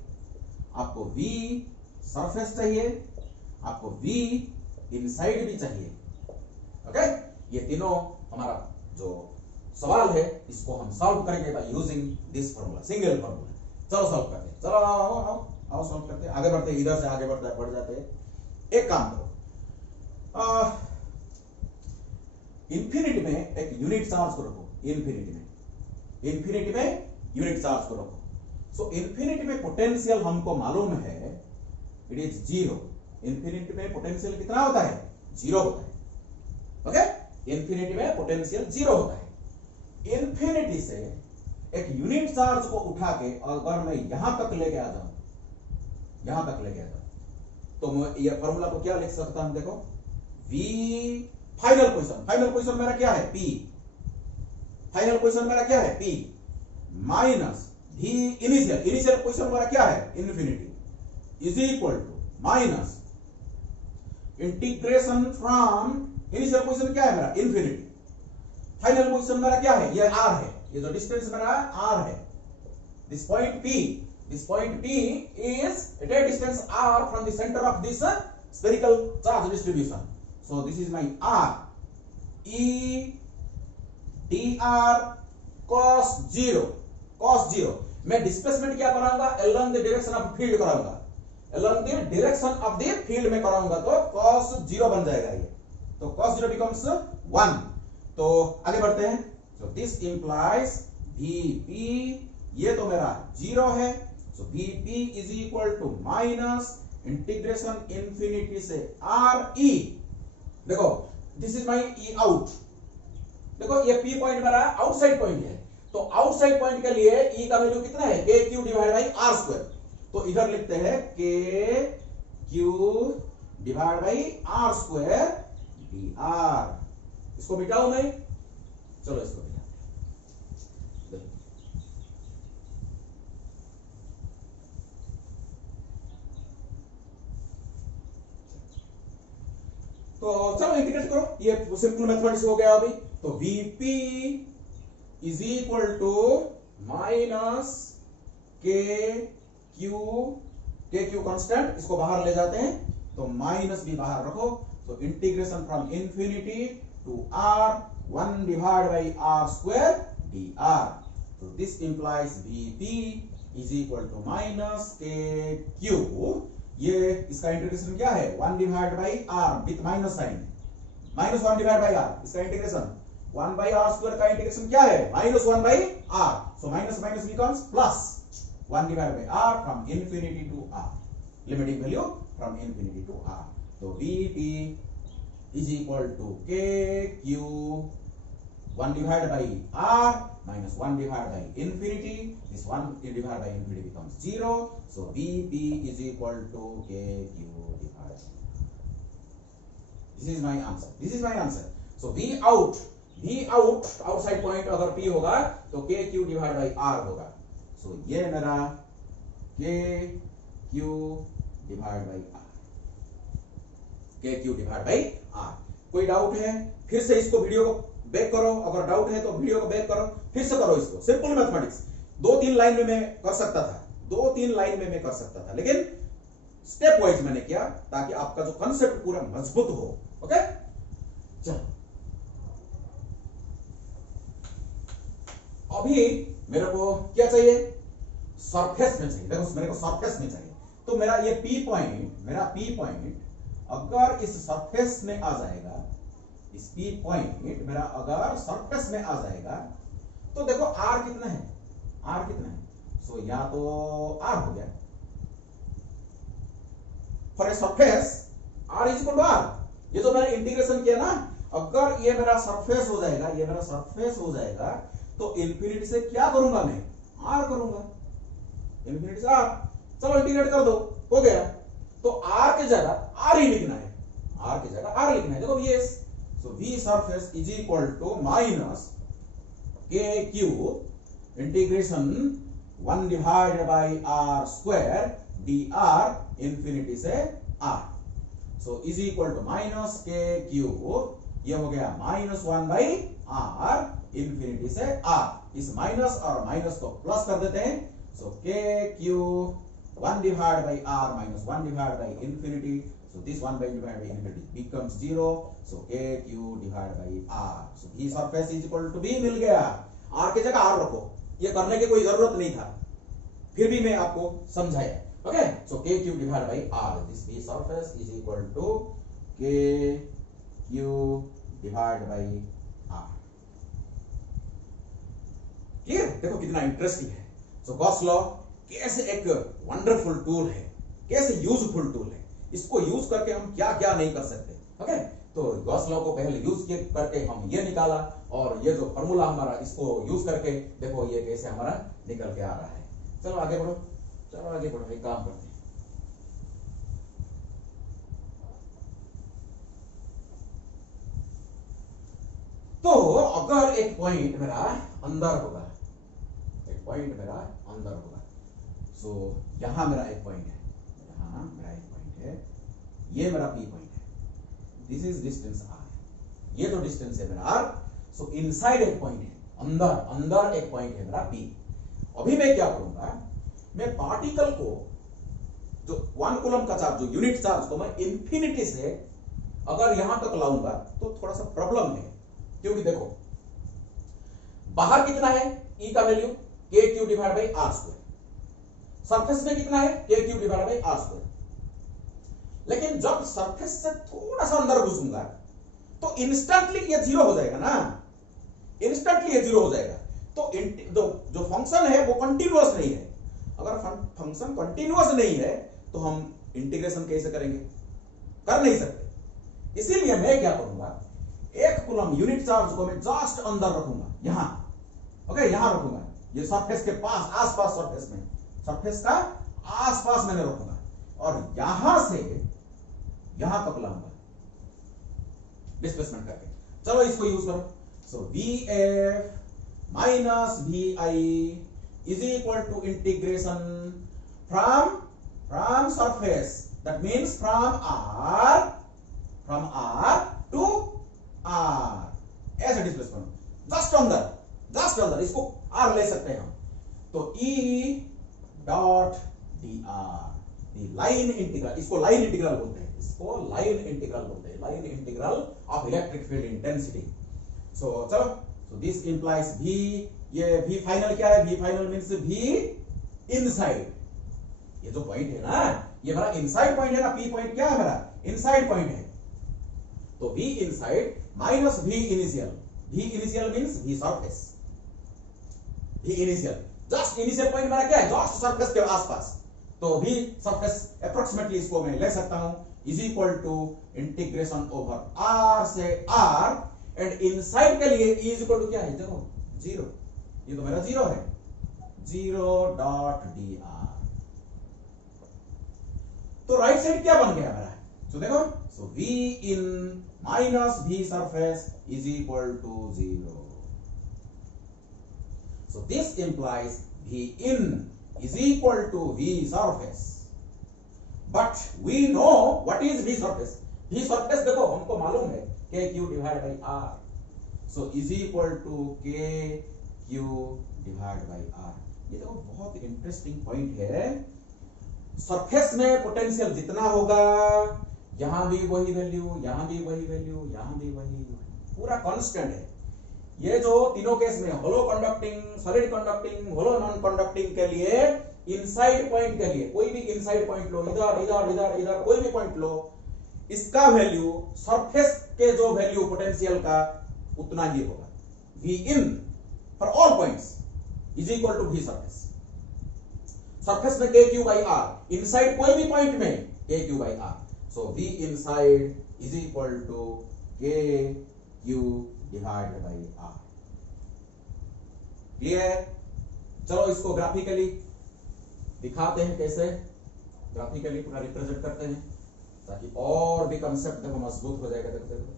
आपको v सरफेस चाहिए, आपको v इनसाइड भी चाहिए. ओके. ये तीनों हमारा जो सवाल है इसको हम सॉल्व करेंगे by using this formula, single formula. चलो सॉल्व करते हैं. चलो आओ सॉल्व करते हैं. आगे बढ़ते हैं, इधर से आगे बढ़ जाते हैं. एक काम करो, इंफिनिटी में एक यूनिट चार्ज को रखो. इंफिनिटी में यूनिट चार्ज को रखो. सो इंफिनिटी में पोटेंशियल हमको मालूम है, इट इज 0. इंफिनिटी में पोटेंशियल कितना होता है, 0 होता है. ओके. इंफिनिटी में पोटेंशियल 0 होता है. इंफिनिटी से एक यूनिट चार्ज को उठा के अगर मैं यहां तक लेके आ जाऊं, तो मैं ये फॉर्मूला को क्या लिख सकता हूं. देखो v फाइनल पोजीशन मेरा क्या है, p. फाइनल पोजीशन मेरा क्या है P minus V initial position मेरा क्या है infinity is equal to minus integration from initial position क्या है मेरा इन्फिनिटी, फाइनल पोजीशन मेरा क्या है ये R है, ये जो डिस्टेंस मेरा R है, this point P is at a distance R from the center of this spherical charge distribution. So this is my R E dr cos 0 मैं डिस्प्लेसमेंट क्या कराऊंगा along the direction of field कराऊंगा, along the direction of the field में कराऊंगा तो cos 0 बन जाएगा ये, तो cos 0 becomes 1। तो आगे बढ़ते हैं। so this implies VP ये तो मेरा 0 है, so VP is equal to minus integration infinity से RE, देखो this is my E out, देखो ये P पॉइंट मेरा आउटसाइड पॉइंट है, तो आउटसाइड पॉइंट के लिए E का वैल्यू कितना है KQ divide by R square, तो इधर लिखते हैं KQ divide by R square dr, इसको मिटाऊं मैं, चलो इसको मिटाते हैं। तो चलो इंटीग्रेट करो, ये सिंपल मैथमेटिक्स हो गया अभी। तो VP is equal to minus KQ constant, इसको बाहर ले जाते हैं तो माइनस भी बाहर रखो, तो integration from infinity to R 1 divide by R square dr, तो this implies VP is equal to minus KQ, ये इसका इंटीग्रेशन क्या है 1 divide by R with minus sign, minus 1 divide by R, इसका इंटीग्रेशन 1 बाई R स्क्वायर का integration क्या है minus 1 by R, so minus minus becomes plus 1 divide by R from infinity to R, limiting value from infinity to R, तो VP is equal to KQ 1 divided by R minus 1 divided by infinity, this 1 divided by infinity becomes 0, so VP is equal to KQ divided by, this is my answer, so V out outside point अगर P होगा तो KQ divided by R होगा, so ये मेरा KQ divided by R, KQ divided by R। कोई doubt है फिर से इसको वीडियो को बैक करो, अगर डाउट है तो वीडियो को बैक करो, फिर से करो इसको, सिंपल मैथमेटिक्स 2-3 लाइन में मैं कर सकता था, लेकिन स्टेप वाइज मैंने किया ताकि आपका जो कंसेप्ट पूरा मजबूत हो। ओके चलो अभी मेरे को क्या चाहिए सरफेस में चाहिए, देखो मेरे को सरफेस में चाहिए, तो मेरा ये P पॉइंट अगर इस सरफेस में आ जाएगा, इस P पॉइंट मेरा अगर सरफेस में आ जाएगा तो देखो R कितना है, सो या तो R हो गया for a surface R is equal to R, ये जो मैंने इंटीग्रेशन किया ना, अगर ये मेरा सरफेस हो जाएगा तो इंफिनिटी से क्या करूंगा मैं R करूंगा, इंफिनिटी से R, चलो इंटीग्रेट कर दो, हो गया, तो R की जगह R ही लिखना है, देखो ये so V surface is equal to minus KQ integration 1 divided by R square dr infinity से R, so is equal to minus KQ, ये हो गया minus 1 by R infinity से R, इस माइनस और माइनस को प्लस कर देते हैं, so KQ 1 divided by R minus 1 divided by infinity, so this 1 by divided by infinity becomes 0, so KQ divided by R, so V surface is equal to V मिल गया, R की जगह R रखो, ये करने की कोई जरूरत नहीं था, फिर भी मैं आपको समझाया। Okay so KQ divided by R, this V surface is equal to KQ divided by R, clear? देखो कितना इंटरेस्टिंग है। सो गॉस लॉ कैसे एक वंडरफुल टूल है, कैसे यूजफुल टूल है, इसको यूज करके हम क्या क्या नहीं कर सकते। ओके तो गॉस लॉ को पहले यूज करके हम ये निकाला, और ये जो फॉर्मूला हमारा इसको यूज करके देखो ये कैसे हमारा निकल के आ रहा है। चलो आगे बढ़ो, एक काम करते हैं। तो अगर एक पॉइंट मेरा अंदर होगा, एक पॉइंट मेरा अंदर होगा, सो यहां मेरा एक पॉइंट है, यहां मेरा एक पॉइंट है, ये मेरा पी पॉइंट है, दिस इज डिस्टेंस आर, ये तो डिस्टेंस है मेरा आर। सो इनसाइड एक पॉइंट है, अंदर अंदर एक पॉइंट है मेरा पी। अभी मैं क्या करूंगा, मैं पार्टिकल को जो 1 कूलम का चार्ज, जो यूनिट चार्ज को मैं इंफिनिटी से अगर यहां तक लाऊंगा तो थोड़ा सा प्रॉब्लम है, क्योंकि देखो बाहर कितना है ई का value K Q divide by r square, surface में कितना है K Q divide by r square. लेकिन जब सरफेस से थोड़ा सा अंदर घुसूंगा तो इंस्टेंटली ये जीरो हो जाएगा ना, इंस्टेंटली ये जीरो हो जाएगा। तो जो फंक्शन है वो कंटिन्यूअस नहीं है। अगर फंक्शन कंटिन्यूअस नहीं है तो हम इंटीग्रेशन कैसे करेंगे, कर नहीं सकते। इसीलिए मैं क्या करूंगा, 1 कूलम यूनिट चार्ज को मैं जस्ट अंदर रखूंगा, यहां, ओके, यहां रखूंगा, ये सरफेस के पास, आसपास, सरफेस में, सरफेस का आसपास मैंने रखूंगा, और यहां से यहां तक लाऊंगा डिस्प्लेसमेंट करके। चलो इसको यूज करो। So VF minus VI is equal to integration from surface, that means from R to R as a displacement, just अंदर, इसको R ले सकते हैं हम। तो E dot dr, line integral, इसको लाइन इंटीग्रल बोलते हैं, इसको लाइन इंटीग्रल बोलते हैं, line integral of electric field intensity. So चलो, सो दिस इंप्लाइज V, ये V फाइनल क्या है, V final means V inside, ये जो पॉइंट है ना, ये मेरा इनसाइड पॉइंट है ना, P पॉइंट क्या है मेरा इनसाइड पॉइंट है। तो V inside minus V initial, V initial means V surface, V initial, just initial point मेरा क्या है, जस्ट सरफेस के आसपास, तो V सरफेस अप्रोक्सीमेटली इसको मैं ले सकता हूं is equal to integration over R से R, एंड इनसाइड के लिए E इज इक्वल टू क्या है, देखो 0, ये तो मेरा 0 है, 0 डॉट dr। तो राइट साइड क्या बन गया मेरा, सो देखो, so V in minus V surface is equal to 0। So this implies V in is equal to V surface. But we know what is V surface. V surface देखो हमको मालूम है KQ divided by R. So is equal to KQ divided by R. ये देखो बहुत interesting point है। Surface में potential जितना होगा, यहां भी वही वैल्यू, यहां भी वही वैल्यू, यहां भी वही, पूरा कांस्टेंट है। ये जो तीनों केस में, होलो कंडक्टिंग, सॉलिड कंडक्टिंग, होलो नॉन कंडक्टिंग के लिए, इनसाइड पॉइंट के लिए, कोई भी इनसाइड पॉइंट लो, इधर इधर इधर इधर कोई भी पॉइंट लो, इसका वैल्यू सरफेस के जो वैल्यू पोटेंशियल का उतना ही होगा। V in for all points is equal to V surface. Surface में KQ by R, इनसाइड कोई भी पॉइंट में KQ by R, so V inside is equal to KQ divided by R। Clear? चलो इसको graphically दिखाते हैं, कैसे graphically पूरा रिप्रेजेंट करते हैं, ताकि और भी कंसेप्ट देखो मजबूत हो जाएगा। देखो देखो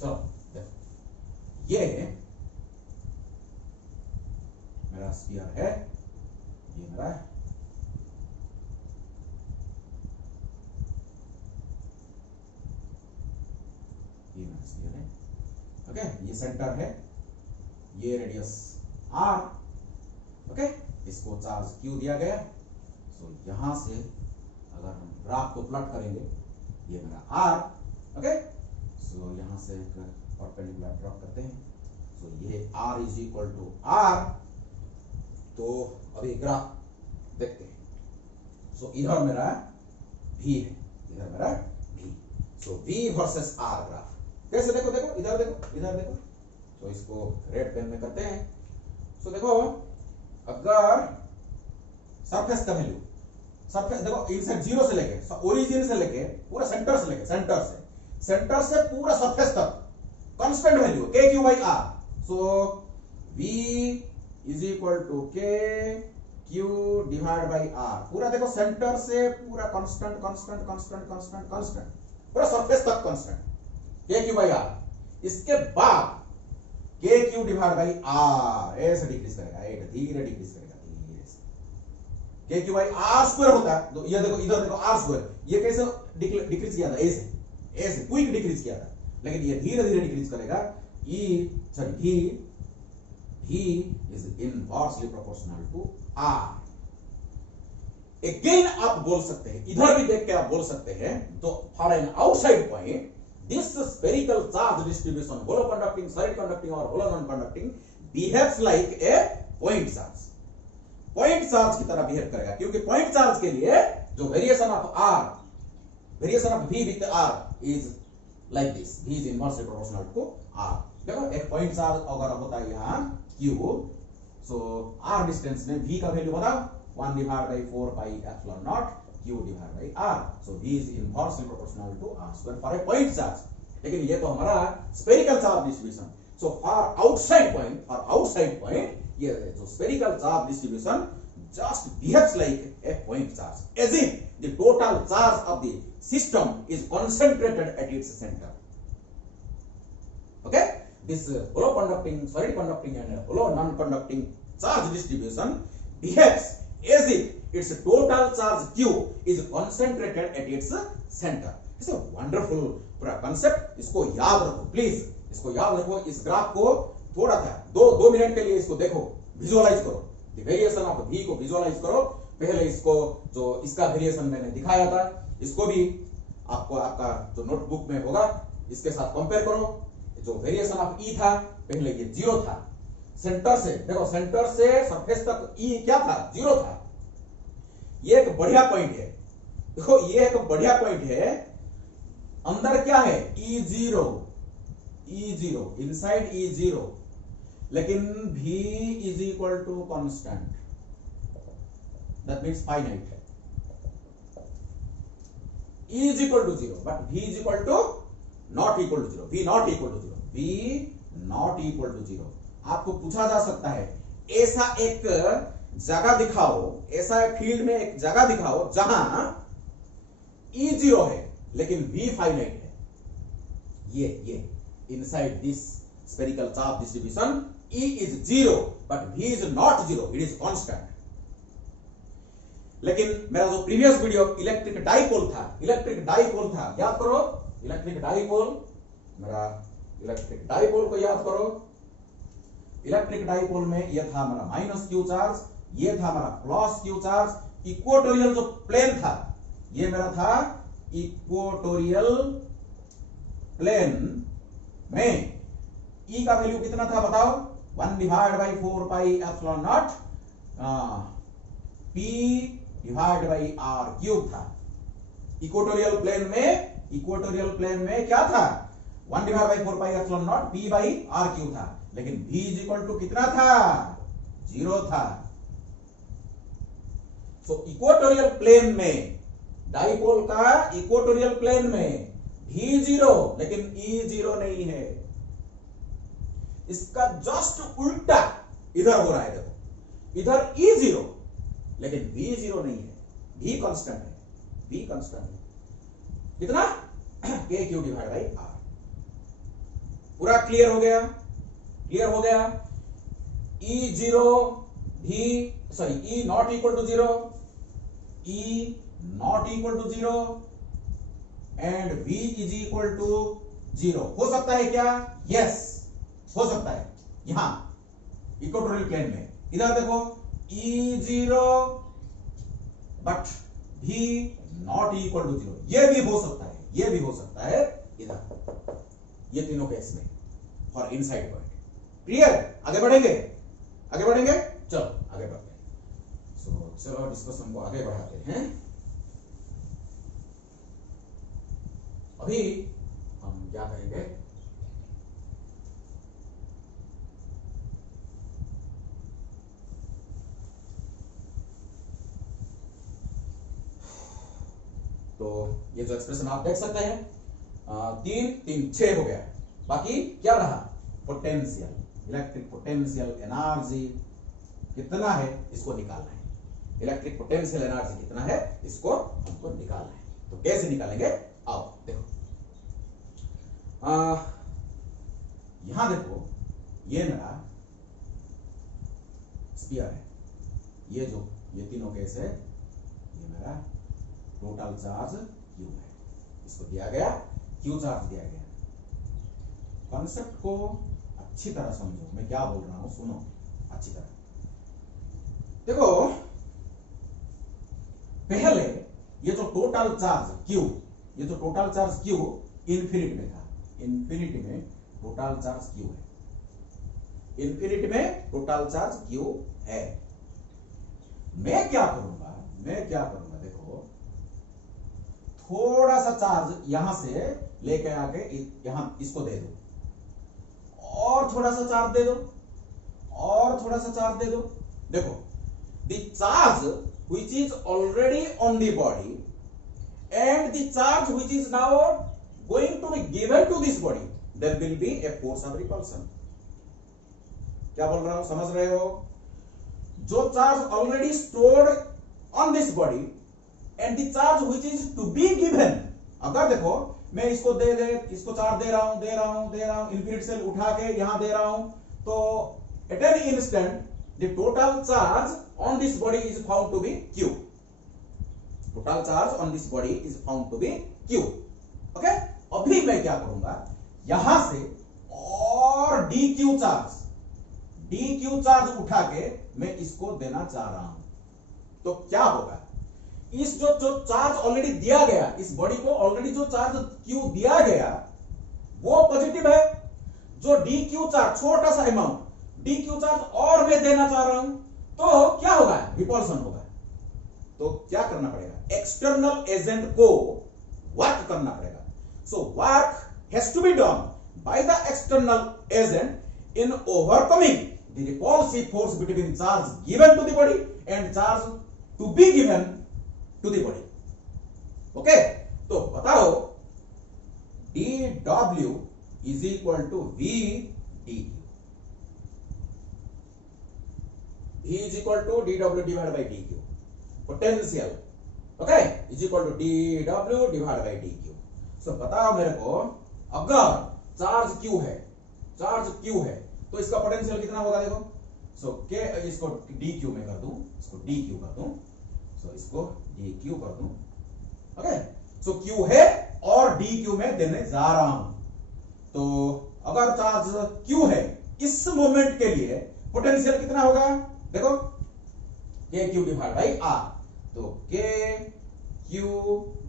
चलो देखो, ये मेरा स्फीयर है, ये मेरा स्फीयर है, ओके, ये सेंटर है, ये रेडियस R, ओके, इसको चार्ज Q दिया गया। सो यहां से अगर हम ग्राफ को प्लॉट करेंगे, ये मेरा R, ओके, सो यहां से परपेंडिकुलर ड्रॉ करते हैं, सो ये R is equal to R। तो अभी ग्राफ देखते हैं। सो इधर मेरा V है, इधर मेरा V, सो V वर्सेस R ग्राफ कैसे, देखो देखो, इधर देखो, इधर देखो। तो इसको रेड पेन में करते हैं। सो देखो, अगर सरफेस का वैल्यू, सरफेस देखो इनसाइड 0 से लेके, ओरिजिन से लेके पूरा सेंटर से लेके, सेंटर से पूरा सरफेस तक constant value KQ by R। So V is equal to KQ divide by R। पूरा देखो सेंटर से पूरा कांस्टेंट, पूरा सरफेस तक कांस्टेंट। के क्यू बाई आर। इसके बाद के क्यू डिवाइड बाई आर ऐसे डिक्रीज करेगा, एक धीरे डिक्रीज करेगा, धीरे से। के क्यू बाई आर स्क्वायर होता है, तो ये देखो इधर देखो आर स्क्वायर, ये कैसे डिक्रीज किया था, ऐसे ऐसे क्विक डिक्रीज किया था, लेकिन ये धीरे धीरे डिक्रीज करेगा। V is inversely proportional to R। Again आप बोल सकते हैं, इधर भी देख के आप बोल सकते हैं, तो for an outside point this spherical charge distribution hollow conducting, solid conducting और hollow non conducting behaves like a point charge. Point charge की तरह बिहेव करेगा, क्योंकि पॉइंट चार्ज के लिए जो variation of R, variation of V with R is like this, V is inversely proportional to R। देखो एक पॉइंट चार्ज अगर होता है यहां Q, सो R डिस्टेंस में V का वैल्यू बताओ, 1 divided by 4 pi epsilon naught Q divided by R। So V is inversely proportional to R square for a point charge। लेकिन ये तो हमारा spherical charge distribution। So for outside point, ये जो spherical charge distribution just behaves like a point charge, as if the total charge of the system is concentrated at its center। Okay, this hollow conducting, solid conducting and hollow non-conducting charge distribution behaves as if its total charge Q is concentrated at its center। It's a wonderful पूरा concept, इसको याद रखो please, इसको याद रखो। इस graph को थोड़ा सा दो मिनट के लिए इसको देखो, विजुअलाइज करो, द वेरिएशन ऑफ V को विजुअलाइज करो। पहले इसको जो इसका वेरिएशन मैंने दिखाया था, इसको भी आपको आपका जो नोटबुक में होगा इसके साथ कंपेयर करो। जो वेरिएशन ऑफ E था, पहले ये 0 था, सेंटर से देखो, सेंटर से सरफेस तक E क्या था, 0 था। ये एक बढ़िया पॉइंट है, देखो ये एक बढ़िया पॉइंट है। अंदर क्या है, E0, इनसाइड E0, लेकिन V is equal to constant, that means finite है। E is equal to 0 but V is equal to not equal to 0, V not equal to 0, V not equal to 0। आपको पूछा जा सकता है ऐसा एक जगह दिखाओ, ऐसा फील्ड में एक जगह दिखाओ जहां E0 है लेकिन V फाइनाइट है। ये inside this spherical charge distribution E is 0 but V is not 0, it is constant। लेकिन मेरा जो प्रीवियस वीडियो इलेक्ट्रिक डाइपोल था, याद करो इलेक्ट्रिक डाइपोल, मेरा इलेक्ट्रिक डाइपोल को याद करो। इलेक्ट्रिक डाइपोल में यह था हमारा माइनस क्यू चार्ज, ये था हमारा प्लस क्यू चार्ज। इक्वेटोरियल जो प्लेन था, ये मेरा था इक्वेटोरियल प्लेन में E का वैल्यू कितना था बताओ, 1 divided by 4 pi epsilon naught P divided by R cube था। इक्वेटोरियल प्लेन में क्या था, 1 divided by 4 pi epsilon naught P by R cube था, लेकिन V इज इक्वल टू कितना था, 0 था। सो इक्वेटोरियल प्लेन में, डाइपोल का इक्वेटोरियल प्लेन में V 0 लेकिन E 0 नहीं है। इसका जस्ट उल्टा इधर हो रहा है, देखो इधर E 0 लेकिन V 0 नहीं है, V कांस्टेंट है, V कांस्टेंट है। कितना, K Q divide by R। पूरा क्लियर हो गया, E0 E not equal to 0, E not equal to 0 and V is equal to 0 हो सकता है क्या, यस हो सकता है। यहां इक्वेटोरियल प्लेन में इधर देखो E0 but V not equal to 0, ये भी हो सकता है इधर, ये तीनों केस में फॉर इनसाइड पॉइंट। क्लियर, आगे बढ़ेंगे, चलो आगे बढ़ते हैं। चलो डिस्कशन को आगे बढ़ाते हैं। अभी हम क्या करेंगे, तो ये जो एक्सप्रेशन आप देख सकते हैं, 3 6 हो गया, बाकी क्या रहा, पोटेंशियल, इलेक्ट्रिक पोटेंशियल एनर्जी कितना है इसको निकालना है। इलेक्ट्रिक पोटेंशियल एनर्जी कितना है इसको हमको निकालना है। तो कैसे निकालेंगे, आओ देखो। यहां देखो, ये मेरा स्फीयर है, ये तीनों केस है, ये मेरा टोटल चार्ज Q है, इसको दिया गया Q चार्ज दिया गया। कॉन्सेप्ट को अच्छी तरह समझो, मैं क्या बोल रहा हूं, सुनो अच्छी तरह। देखो पहले ये जो टोटल चार्ज Q, ये जो टोटल चार्ज Q इन्फिनिटी में था, इन्फिनिटी में टोटल चार्ज Q है, इन्फिनिटी में टोटल चार्ज Q है। मैं क्या करूंगा, देखो थोड़ा सा चार्ज यहां से लेके आके यहां इसको दे दो, और थोड़ा सा चार्ज दे दो, और थोड़ा सा चार्ज दे दो। देखो the charge which is already on the body and the charge which is now going to be given to this body, there will be a force of repulsion। क्या बोल रहा हूं, समझ रहे हो? जो charge already stored on this body and the charge which is to be given, अगर देखो मैं इसको इसको चार्ज दे रहा हूं इन्फिनिट से उठा के यहां दे रहा हूं, तो at an instant the total charge on this body is found to be Q, total charge on this body is found to be Q। Okay, अभी मैं क्या करूंगा, यहां से और dq चार्ज उठा के मैं इसको देना चाह रहा हूं, तो क्या होगा, इस जो चार्ज ऑलरेडी दिया गया, इस बॉडी को ऑलरेडी जो चार्ज Q दिया गया वो पॉजिटिव है, जो dq चार्ज छोटा सा अमाउंट dq चार्ज और मैं देना चाह रहा हूं, तो क्या होगा, रिपल्सन होगा। तो क्या करना पड़ेगा, एक्सटर्नल एजेंट को वर्क करना पड़ेगा। So work has to be done by the external agent in overcoming the repulsive force between charge given to the body and charge to be given to the body। Okay, तो बताओ dW is equal to V dQ, V is equal to dW divided by dQ, potential okay is equal to dW divided by dQ। सो बताओ मेरे को, अगर charge Q है तो इसका potential कितना होगा, देखो। सो के इसको dq में कर दूं, इसको dq कर दूं, सो इसको dq कर दूं। ओके, सो q है और dq में देने जा रहा हूं, तो अगर चार्ज q है इस मोमेंट के लिए पोटेंशियल कितना होगा, देखो kq डिवाइड बाई r, तो kq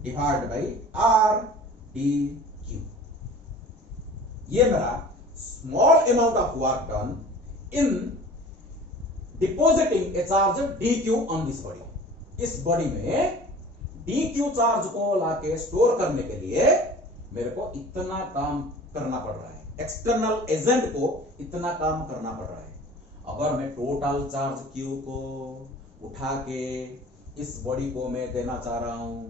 divide by r dq। ये मेरा small amount of work done in depositing a charge dq on this body। इस बॉडी में dq चार्ज को लाके स्टोर करने के लिए मेरे को इतना काम करना पड़ रहा है, एक्सटर्नल एजेंट को इतना काम करना पड़ रहा है। अगर मैं टोटल चार्ज q को उठा के इस बॉडी को मैं देना चाह रहा हूं,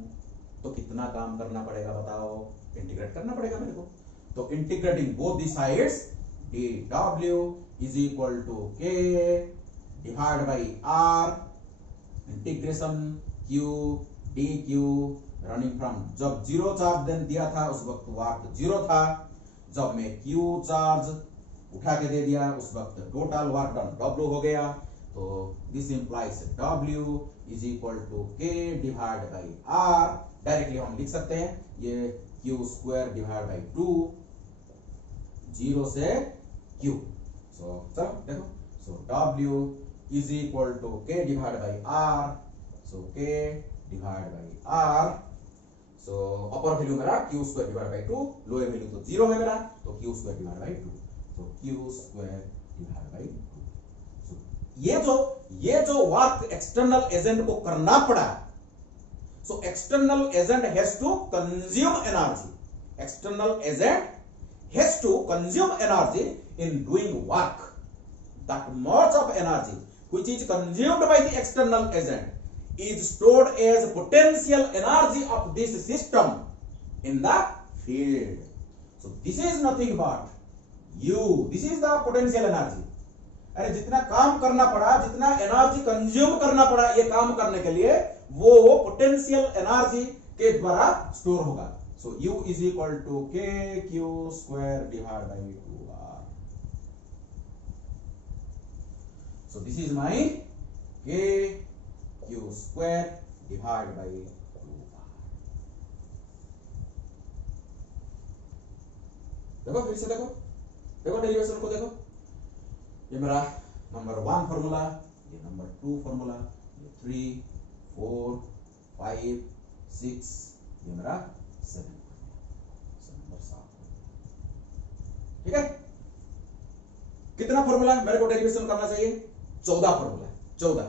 तो कितना काम करना पड़ेगा बताओ, इंटीग्रेट करना पड़ेगा मेरे को। तो integrating both the sides, dW is equal to K divided by R integration Q dQ running from, जब जीरो चार्ज देन दिया था उस वक्त वर्क जीरो था, जब मैं Q चार्ज उठा के दे दिया उस वक्त टोटल वर्क डन W हो गया। तो this implies W is equal to K divided by R, directly हम लिख सकते हैं ये Q स्क्वायर डिवाइड बाई 2, 0 से Q। सो चलो देखो, सो W is equal to K divided by R, so K divided by R, so upper value मेरा Q square divide by 2, lower value तो 0 है मेरा, तो Q स्क्वायर डिवाइड बाई 2, तो Q square divide by 2। So ये जो work external agent को करना पड़ा, so external agent has to consume energy, external agent has to consume energy in doing work। That much of energy which is consumed by the external agent is stored as potential energy of this system in the field। So this is nothing but U, this is the potential energy। अरे जितना काम करना पड़ा, जितना energy consume करना पड़ा ये काम करने के लिए, वो पोटेंशियल एनर्जी के द्वारा स्टोर होगा। So U is equal to KQ square divided by 2R. So this is my KQ square divided by 2R. देखो फिर से देखो डेरिवेशन को देखो, ये मेरा नंबर 1 फॉर्मूला, ये नंबर 2 फॉर्मूला, ये 3, 4, 5, 6, ये मेरा 7 नंबर 7। ठीक है, कितना फॉर्मूला मेरे को डेरिवेशन करना चाहिए? 14 फॉर्मूला, 14।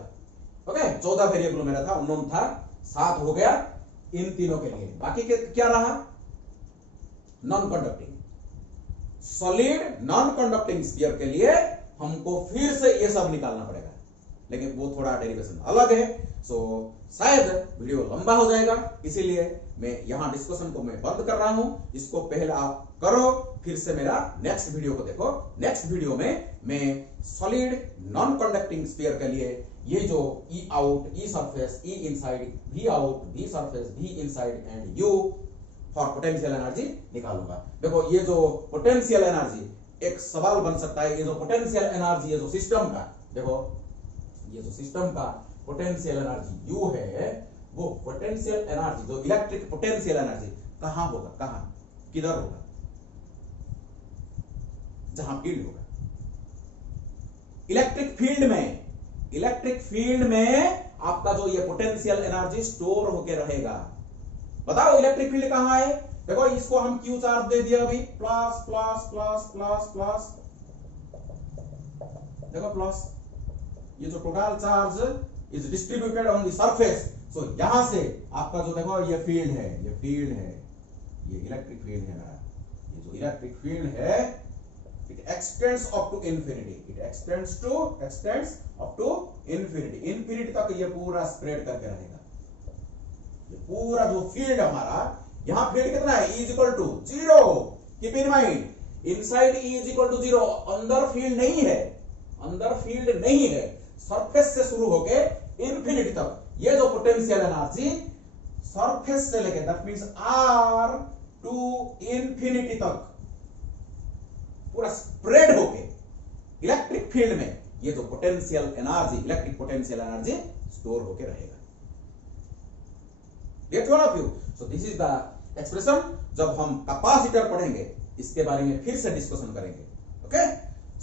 ओके, 14 वेरिएबल मेरा था, अननोन था, 7 हो गया इन तीनों के लिए। बाकी क्या रहा? Non conducting solid non conducting sphere के लिए हमको फिर से ये सब निकालना पड़ेगा, लेकिन वो थोड़ा डेरिवेशन अलग है। सो शायद वीडियो लंबा हो जाएगा, इसीलिए मैं यहां डिस्कशन को मैं बंद कर रहा हूं। इसको पहले आप करो, फिर से मेरा नेक्स्ट वीडियो को देखो। नेक्स्ट वीडियो में मैं सॉलिड नॉन कंडक्टिंग स्फीयर के लिए ये जो E out, E surface, E inside, V out, V surface, V inside and U for potential energy निकालूंगा। देखो ये जो पोटेंशियल एनर्जी, एक सवाल बन सकता है, ये जो पोटेंशियल एनर्जी, ये जो सिस्टम का, देखो ये जो सिस्टम का पोटेंशियल एनर्जी यू है, वो पोटेंशियल एनर्जी जो इलेक्ट्रिक पोटेंशियल एनर्जी कहां होगा, कहां, किधर होगा? जहां फील्ड होगा। इलेक्ट्रिक फील्ड में आपका जो ये पोटेंशियल एनर्जी स्टोर होके रहेगा। बताओ इलेक्ट्रिक फील्ड कहां है? देखो इसको हम क्यू चार्ज दे दिया अभी, plus plus plus plus plus, देखो प्लस, ये जो total charge is distributed on the surface. So यहां से आपका जो देखो ये फील्ड है, ये इलेक्ट्रिक फील्ड है मेरा। ये जो इलेक्ट्रिक फील्ड है, it extends up to infinity, it extends up to infinity तक ये पूरा स्प्रेड करके रहेगा। ये पूरा जो फील्ड हमारा, यहां फील्ड कितना है? E is equal to 0। Keep in mind, inside E is equal to 0, अंदर फील्ड नहीं है, सरफेस से शुरू होके इंफिनिटी तक ये जो पोटेंशियल एनर्जी सरफेस से लेके, that means R to infinity तक पूरा स्प्रेड होके इलेक्ट्रिक फील्ड में ये जो potential energy, electric potential energy store होके रहेगा। Get one of you. So this is the expression। जब हम कैपेसिटर पढ़ेंगे इसके बारे में फिर से डिस्कशन करेंगे। ओके,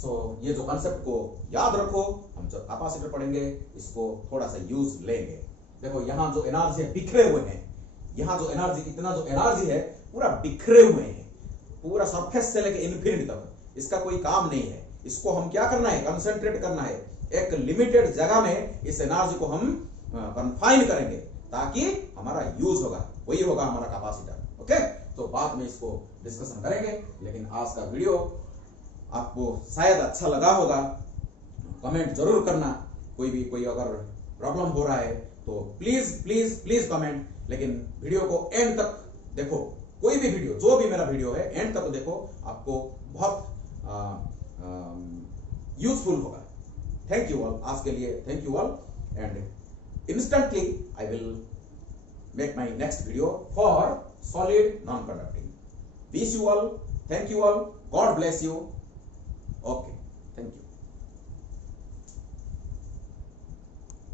सो ये जो कॉन्सेप्ट को याद रखो, हम जब कैपेसिटर पढ़ेंगे इसको थोड़ा सा यूज लेंगे। देखो यहां जो एनर्जी है बिखरे हुए हैं, यहां जो एनर्जी, इतना जो एनर्जी है पूरा बिखरे हुए हैं, पूरा सरफेस से लेके इन्फिनिटी तक, इसका कोई काम नहीं है। इसको हम क्या करना है? कंसंट्रेट करना है, एक लिमिटेड जगह में इस एनर्जी को हम कन्फाइन करेंगे ताकि हमारा यूज होगा, वही होगा हमारा कैपेसिटर। ओके, तो बाद में इसको डिस्कशन करेंगे, लेकिन आज का वीडियो आपको शायद अच्छा लगा होगा। कमेंट जरूर करना, कोई अगर प्रॉब्लम हो रहा है तो प्लीज प्लीज प्लीज कमेंट, लेकिन वीडियो को एंड तक देखो। कोई भी वीडियो, जो भी मेरा वीडियो है, एंड तक देखो, आपको बहुत यूजफुल होगा। थैंक यू ऑल, आज के लिए thank you all, and instantly I will make my next video for solid non-conducting. Wish you all, thank you all, God bless you. Okay.